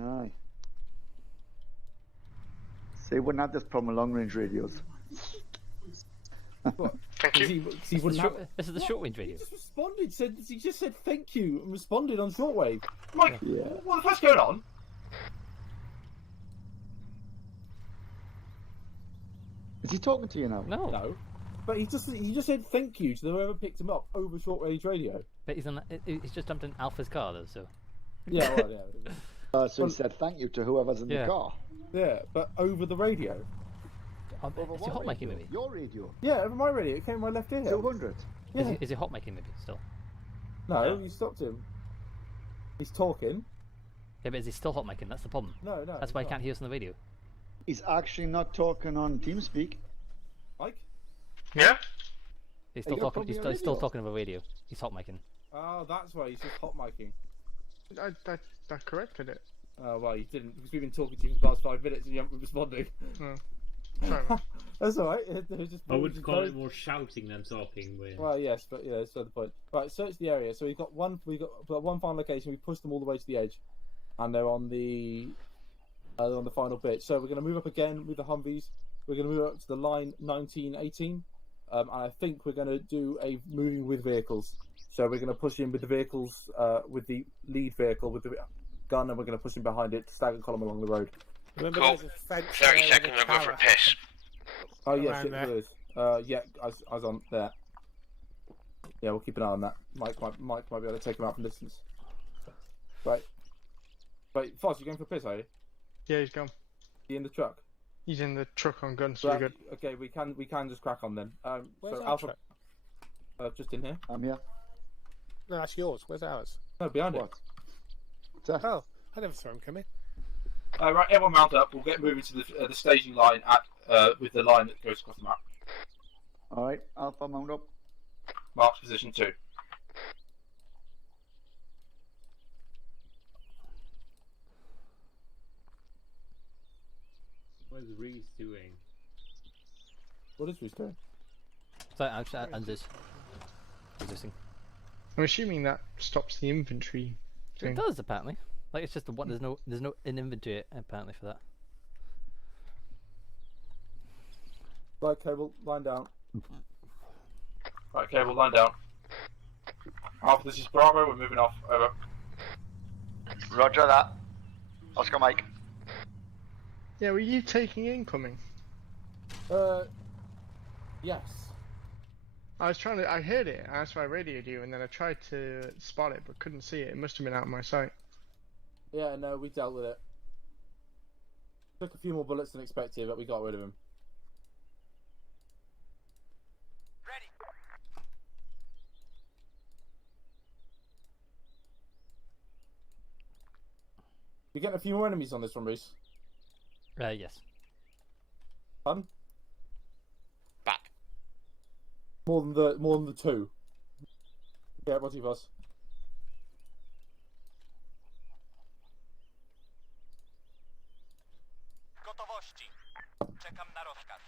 Aye. So you wouldn't have this problem with long range radios. What? Thank you. This is the short range radio. He just responded. He just said thank you and responded on shortwave. Mike, Yeah. what the fuck's going on? Is he talking to you now? No. But he just said thank you to whoever picked him up over short range radio. But he's just jumped in Alpha's car though, so. Yeah, well, yeah. So he said thank you to whoever's in the car. Yeah, but over the radio. Over Is he what hot miking radio? maybe? Your radio. Yeah, over my radio. It came in my left ear. 200. Yeah. Is he hot miking maybe still? No, you stopped him. He's talking. Yeah, but is he still hot micing? That's the problem. No. That's why he can't hear us on the radio. He's actually not talking on TeamSpeak. Mike? Yeah? He's Are you still gonna talking. put me He's on still, still radio? talking over radio. He's hot micing. Oh, that's why he's just hot micing. I corrected it. Oh, well, you didn't, because we've been talking to you for the past 5 minutes and you haven't been responding. Oh. Sorry, man. That's alright. It was just I would call it more shouting than talking. Well, yes, but yeah, that's the point. Right, search the area. So we've got one final location. We pushed them all the way to the edge, and they're on the final bit. So we're going to move up again with the Humvees. We're going to move up to the line 1918, and I think we're going to do a moving with vehicles. So we're going to push in with the vehicles, with the lead vehicle with the gun, and we're going to push in behind it, stagger column along the road. Remember Cool. there's a fence 30 there seconds, with a I'll go for a tower piss. Oh yes, around there. there is. Yeah, I was on there. Yeah, we'll keep an eye on that. Mike might be able to take him out from distance. Right. Wait, Foz, you going for a piss, are you? Yeah, he's gone. You in the truck? He's in the truck on guns, so Right, we're good. okay, we can just crack on then. Where's So our Alpha, truck? just in here. I'm here. No, that's yours. Where's ours? No, behind What? Oh, I never saw him come in. Right, everyone mount up. We'll get moving to the staging line at with the line that goes across the map. Alright, Alpha mount up. Mark's position 2. What is Reese doing? What is Reese doing? So actually, I'm just resisting. I'm assuming that stops the inventory thing. It does apparently. Like it's just the one. There's no in inventory apparently for that. Right, cable, line down. Right, cable line down. Alpha, this is Bravo. We're moving off. Over. Roger that. Oscar Mike. Yeah, were you taking incoming? Yes. I heard it, and that's why I radioed you, and then I tried to spot it, but couldn't see it. It must have been out of my sight. Yeah, no, we dealt with it. Took a few more bullets than expected, but we got rid of him. Ready. You're getting a few more enemies on this one, Reese. Yes. Pardon? Back. More than the two. Yeah, Roger Voss. W gotowości. Czekam na rozkaz.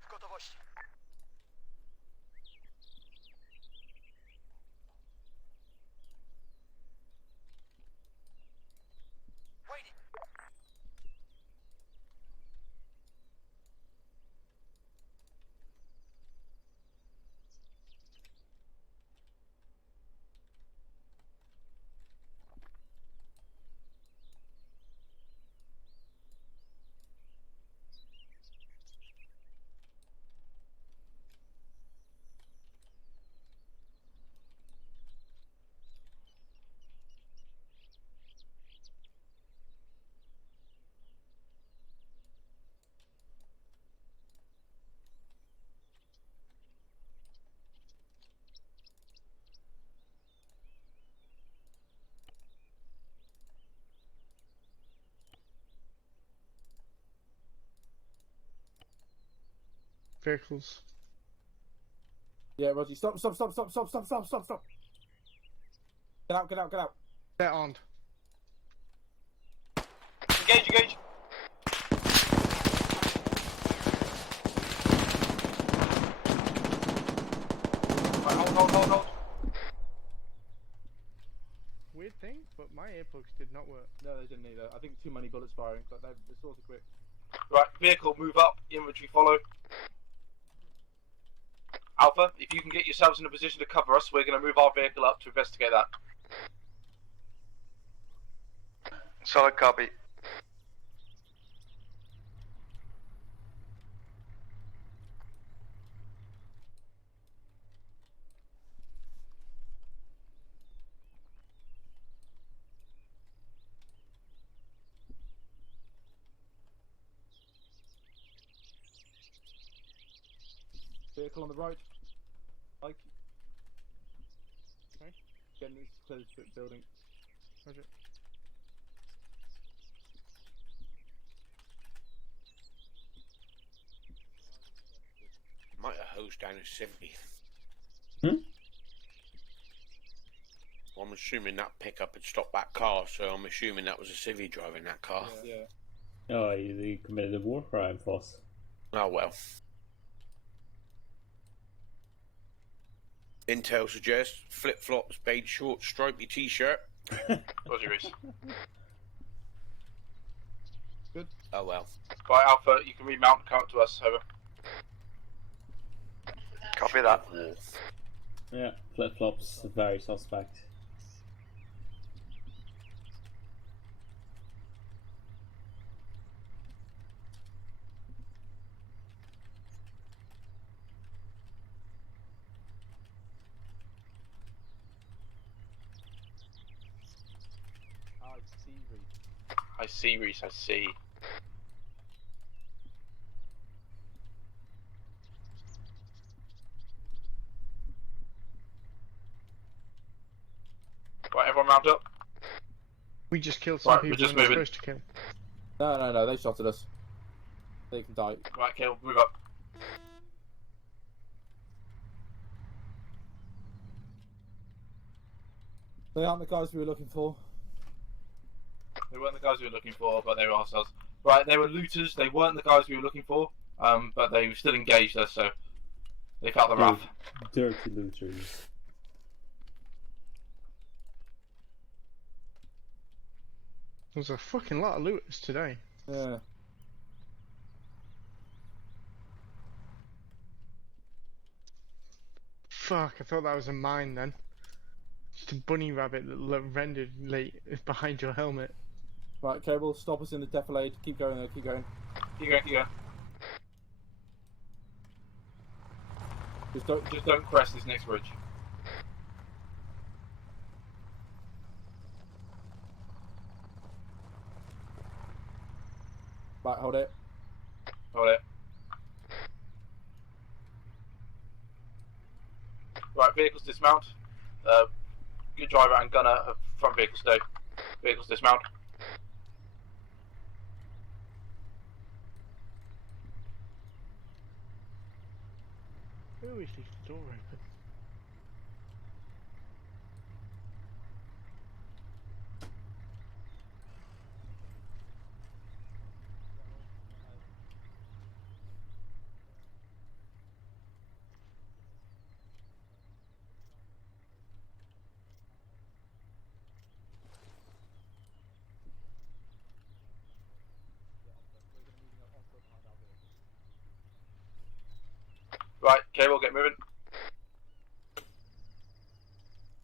W gotowości. Waiting. Vehicles. Yeah, Roger. Stop. Get out. They're armed. Engage. Right, hold. Weird thing, but my earplugs did not work. No, they didn't either. I think too many bullets firing, but they're sort of quick. Right, vehicle, move up. Infantry, follow. Alpha, if you can get yourselves in a position to cover us, we're going to move our vehicle up to investigate that. Solid copy. Vehicle on the right. Mike. Okay. Getting this close to the building. Roger. Might have hosed down a civvy. I'm assuming that pickup had stopped that car, so I'm assuming that was a civvy driving that car. Yeah. Oh, you committed a war crime, Foss. Oh well. Intel suggests flip-flops, beige shorts, stripy t-shirt. Roger, Reese. Good. Oh well. Right, Alpha, you can remount and come up to us, over. Copy that. Yeah, flip-flops, very suspect. I see, Reese, I see. Right, everyone round up. We just killed some Right, we're people just we're not moving. supposed to kill. No, they shot at us. They can die. Right, kill, move up. They aren't the guys we were looking for. They weren't the guys we were looking for, but they were ourselves. Right, they were looters, they weren't the guys we were looking for, but they still engaged us, so they felt the wrath. Dirty looters. There's a fucking lot of looters today. Yeah. Fuck, I thought that was a mine then. Just a bunny rabbit that rendered late behind your helmet. Right, Cable, stop us in the defilade. Keep going there, keep going. Keep going. Just don't crest this next bridge. Right, hold it. Hold it. Right, vehicles dismount. Good driver and gunner of front vehicle stay. Vehicles dismount. Who always leaves the door open? Right, okay, we'll get moving.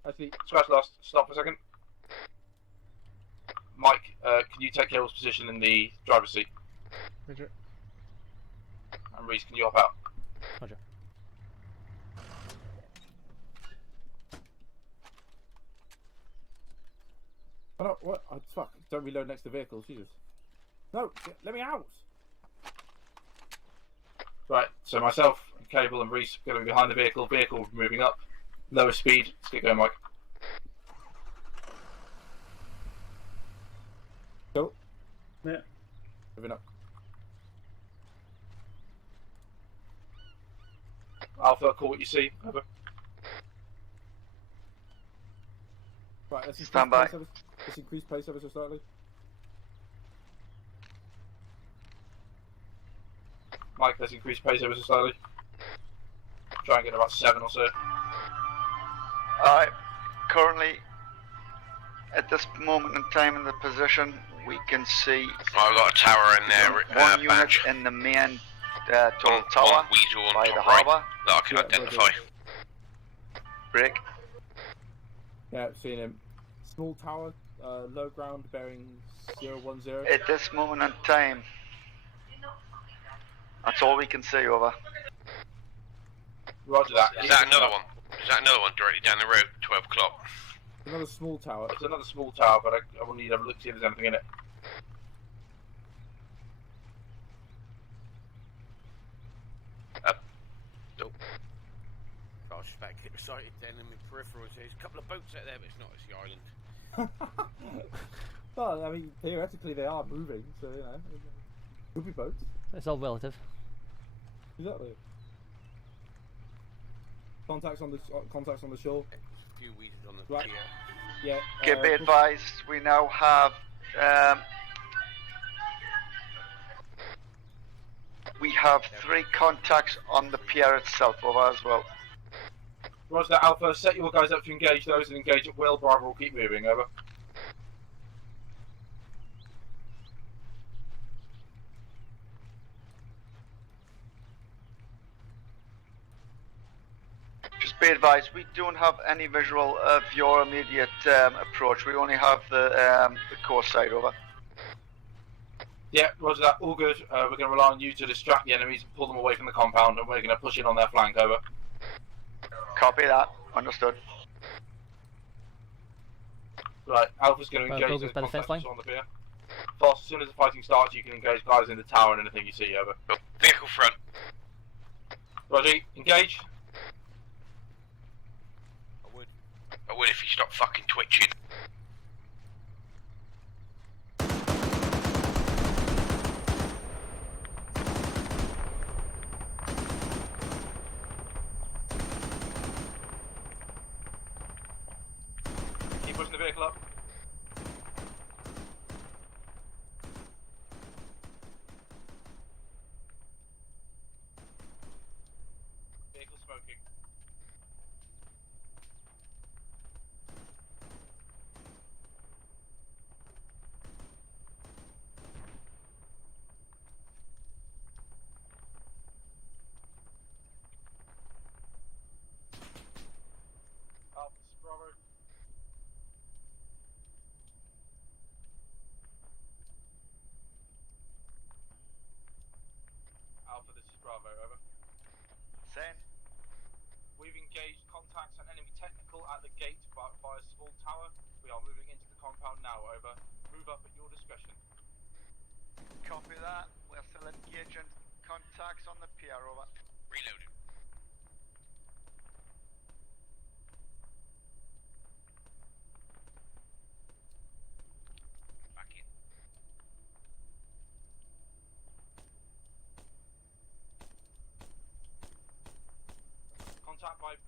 Actually, scratch last. Stop for a second. Mike, can you take Cable's position in the driver's seat? Roger. And Reese, can you hop out? Roger. Oh, no, what? Oh, fuck. Don't reload next to vehicles, Jesus. No, let me out! Right, so myself, Cable and Reese are going to be behind the vehicle. Vehicle moving up. Lower speed. Let's get going, Mike. Go. Yeah. Moving up. Alpha, call what you see. Over. Right, let's Stand by. Let's increase pace ever so slightly. Mike, let's increase pace ever so slightly. Try and get about 7 or so. Alright, currently at this moment in time in the position, we can see I've got a tower in there. one unit Badge. in the main total One tower Weasel on by the top right harbour. that I can identify. Break. Yeah, seeing him. Small tower, low ground bearing 010. At this moment in time, that's all we can see, over. Roger that. Is that another one? Is that another one directly down the road, 12 o'clock? Another small tower. It's another small tower, but I will need to have a look to see if there's anything in it. Nope. I was just about to get excited then in my peripherals. There's a couple of boats out there, but it's not, it's the island. Well, I mean, theoretically they are moving, so, you know. Could be boats. It's all relative. Exactly. Contacts on the shore. A few weasels on the Right. pier. Yeah. Okay, be advised, we now have we have 3 contacts on the pier itself, over as well. Roger that, Alpha. Set your guys up to engage those and engage at will. Bravo will keep moving. Over. Just be advised, we don't have any visual of your immediate approach. We only have the coast side, over. Yeah, roger that. All good. We're going to rely on you to distract the enemies and pull them away from the compound, and we're going to push in on their flank. Over. Copy that. Understood. Right, Alpha's going to engage buildings those by the fence contacts line? on the pier. Foss, as soon as the fighting starts, you can engage guys in the tower and anything you see. Over. Vehicle front. Roger, engage. I would if you stopped fucking twitching. Keep pushing the vehicle up. Vehicle smoking. Alpha, this is Bravo. Alpha, this is Bravo, over. Same. We've engaged contacts and enemy technical at the gate by a small tower. We are moving into the compound now, over. Move up at your discretion. Copy that. We're still engaging contacts on the pier, over. Reloading.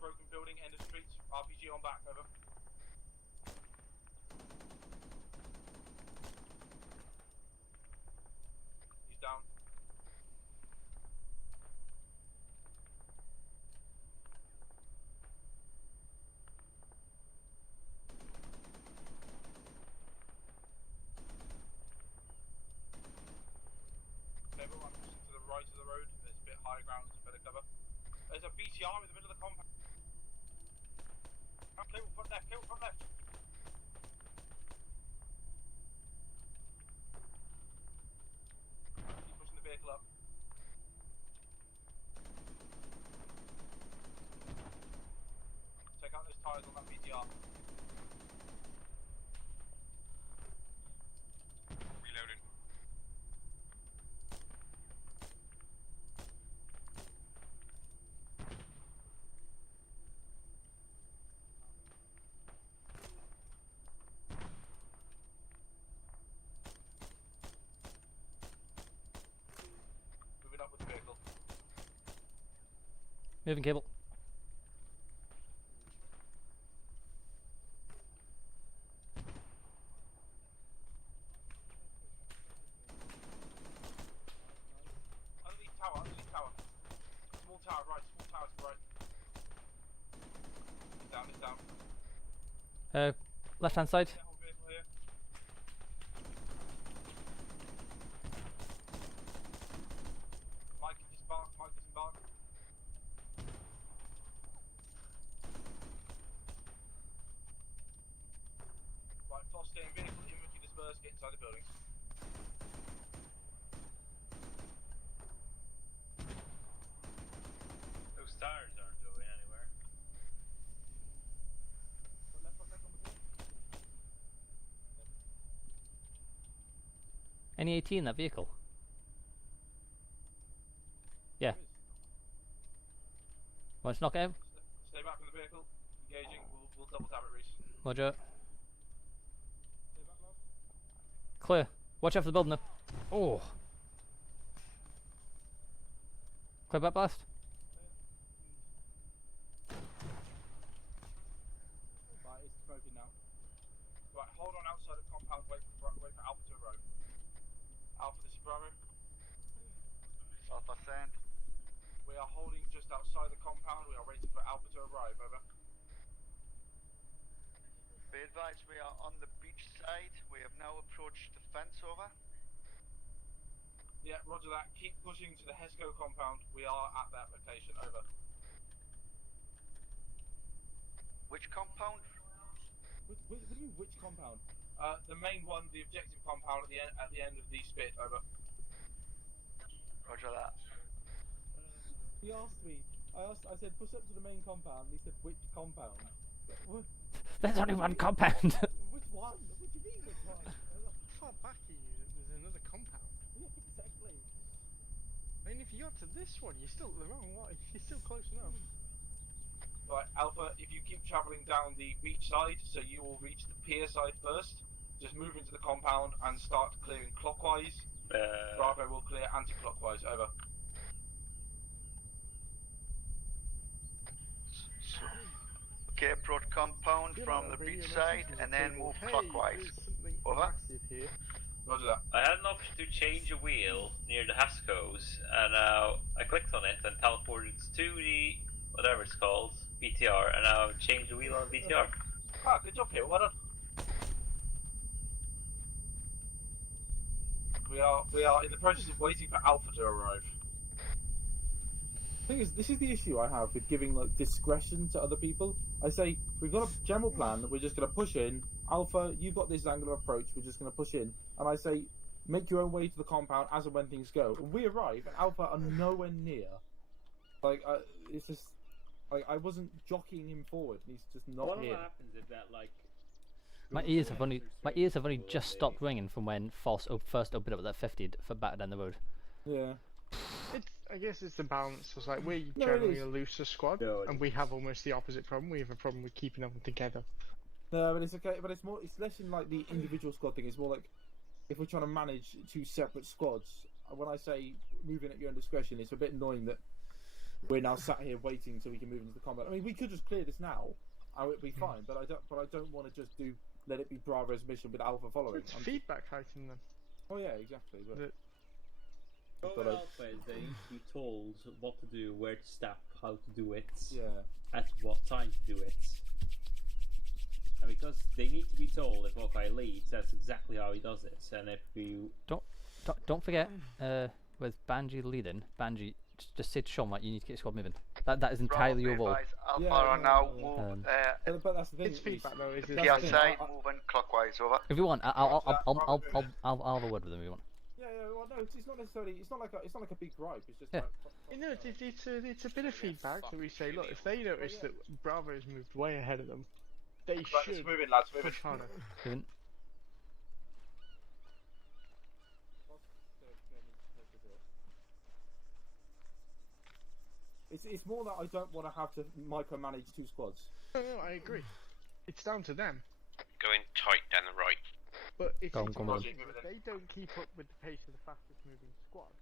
broken building, end of street. RPG on back, over. He's down. Everyone pushing to the right of the road. There's a bit higher ground, some better cover. There's a BTR in the middle of the compound. Cable front left, cable front left. Keep pushing the vehicle up. Check out those tyres on that BTR. Reloading. Moving up with the vehicle. Moving cable. Underneath tower, underneath tower. Small tower, right, small tower to the right. He's down, he's down. Left hand side. Whole vehicle here. Mike disembark, Mike disembark. Right, fast stay in vehicle, infantry disperse, get inside the buildings. Those tires aren't going anywhere. Front left on the field. Any AT in that vehicle? Yeah. Want to knock it out? Stay back from the vehicle, engaging, we'll double tap it, Reese. Roger. Stay back, love. Clear. Watch out for the building though. Oh. Clear back blast. Right, it's smoking now. Right, hold on outside of compound, wait for Alpha to arrive. Alpha, this is Bravo. Alpha send. We are holding just outside the compound, we are waiting for Alpha to arrive, over. Be advised, we are on the beach side. We have now approached the fence, over. Yeah, roger that. Keep pushing to the HESCO compound. We are at that location. Over. Which compound? What do you mean, which compound? The main one, the objective compound at the end of the spit. Over. Roger that. He asked me. I said push up to the main compound. He said which compound? What? There's only one compound. Which one? What do you mean which one? How far back are you that there's another compound? Yeah, exactly. I mean, if you got to this one, you're still the wrong way. You're still close enough. Right, Alpha, if you keep travelling down the beach side, so you will reach the pier side first, just move into the compound and start clearing clockwise. Bravo will clear anti-clockwise. Over. Okay, approach compound from the beach side and then move clockwise. Over. Here. Roger that. I had an option to change a wheel near the Hascos, and now I clicked on it and teleported to the whatever it's called, BTR, and now I've changed the wheel on the BTR. Ah, good job here. Well done. We are in the process of waiting for Alpha to arrive. The thing is, this is the issue I have with giving like discretion to other people. I say we've got a general plan. We're just going to push in. Alpha, you've got this angle of approach. We're just going to push in. And I say, make your own way to the compound as and when things go. And we arrive, and Alpha are nowhere near. Like it's just like I wasn't jockeying him forward. And he's just not here. What happens if that like? My ears have only just stopped ringing from when Foss first opened up at that 50 for back down the road. Yeah. I guess it's the balance. It's like we're No, generally a looser squad, and we have almost the opposite problem. We have a problem with keeping them together. No, but it's okay. But it's more. It's less in like the individual squad thing. It's more like if we're trying to manage two separate squads. When I say moving at your own discretion, it's a bit annoying that we're now sat here waiting so we can move into the combat. I mean, we could just clear this now, and it'd be fine. But I don't want to just let it be Bravo's mission with Alpha following. It's feedback heighten them. Oh yeah, exactly. But Over Alpha is they need to be told what to do, where to step, how to do it, at what time to do it. And because they need to be told if Hawkeye leads, that's exactly how he does it. And if you don't forget, with Banji leading, Banji just say to Sean, like, you need to get your squad moving. That is entirely your role. Alpha are now but that's the thing. It's feedback though. Is it? PSI moving clockwise over. If you want, I'll have a word with them if you want. Yeah, well, no, it's not necessarily. It's not like a big gripe. It's just. Yeah. Like, No, it's a bit of feedback that we say. Look, if they notice that Bravo's moved way ahead of them, they should let's move in, lads. Move push harder. It's more that I don't want to have to micromanage 2 squads. No, I agree. It's down to them. Going tight down the right. But if Go on. if they don't keep up with the pace of the fastest moving squad,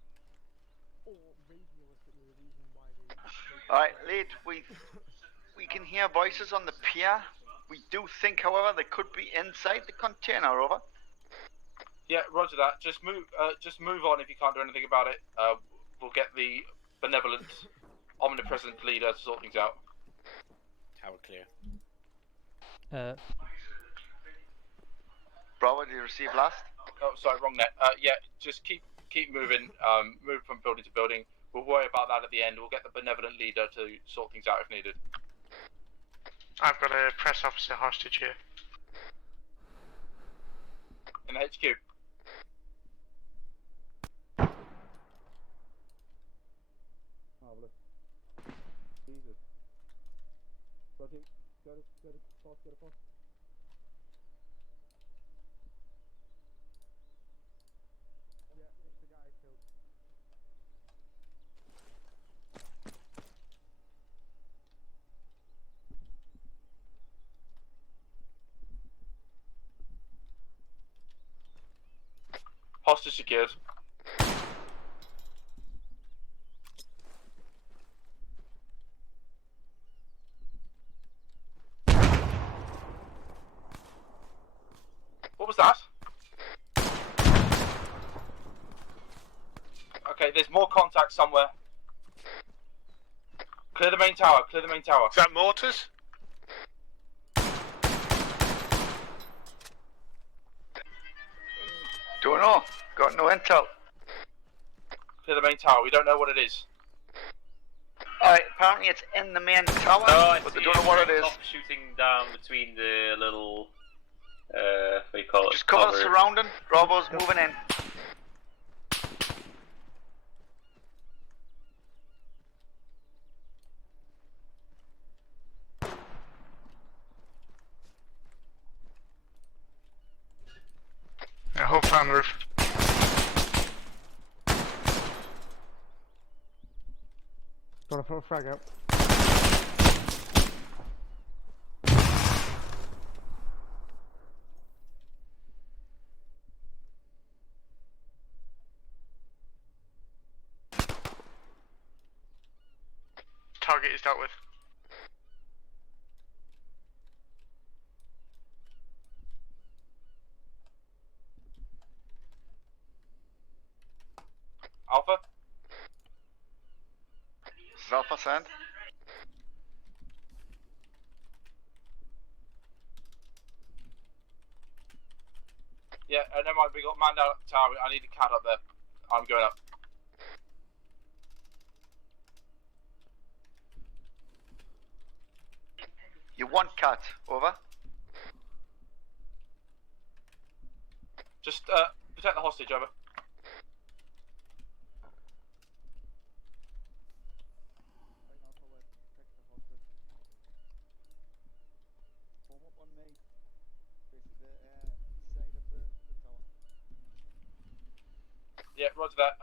or realistically the reason why they Alright, lead, we can hear voices on the pier. We do think, however, they could be inside the container, over. Yeah, roger that. Just move on if you can't do anything about it. We'll get the benevolent, omnipresent leader to sort things out. Tower clear. Bravo, did you receive last? Oh, sorry, wrong net. Yeah, just keep moving. Move from building to building. We'll worry about that at the end. We'll get the benevolent leader to sort things out if needed. I've got a press officer hostage here. In the HQ. Jesus. Get it fast. Yeah, it's the guy I killed. Hostage secured. What was that? Okay, there's more contact somewhere. Clear the main tower, clear the main tower. Is that mortars? Don't know. Got no intel. Clear the main tower, we don't know what it is. Alright, apparently it's in the main tower, but they don't know what it is. Shooting down between the little, what do you call it? Just cover the surrounding. Bravo's moving in. Yeah, hope on the roof. Gotta put a frag out. Target is dealt with. Alpha? This is Alpha send. Yeah, never mind, we got man down at the tower. I need a cat up there. I'm going up. You want cat, over. Just protect the hostage, over. Yeah, roger that.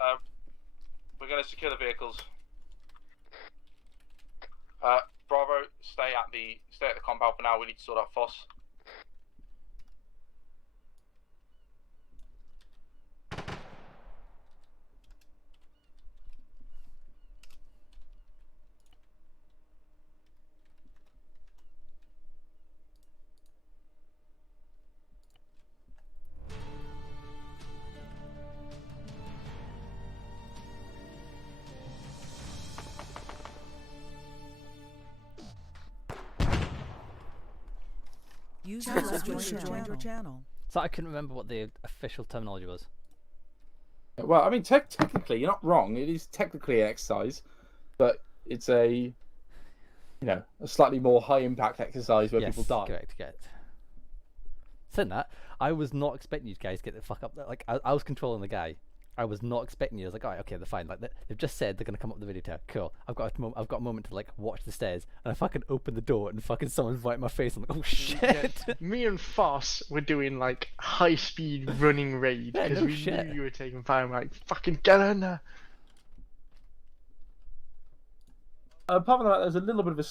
We're going to secure the vehicles. Bravo, stay at the compound for now. We need to sort out Foss. User left your channel. So I couldn't remember what the official terminology was. Well, I mean, technically, you're not wrong. It is technically an exercise, but it's a slightly more high impact exercise where people die. Correct. Saying that, I was not expecting you guys to get the fuck up. Like, I was controlling the guy. I was not expecting you. I was like, alright, okay, they're fine. Like, they've just said they're gonna come up with the video tower. Cool. I've got a moment to like watch the stairs, and I fucking open the door, and fucking someone's right in my face. I'm like, oh shit. Yeah, me and Foss were doing like high speed running raid because no we shit. knew you were taking fire. I'm like, fucking get in there. Apart from that, there's a little bit of a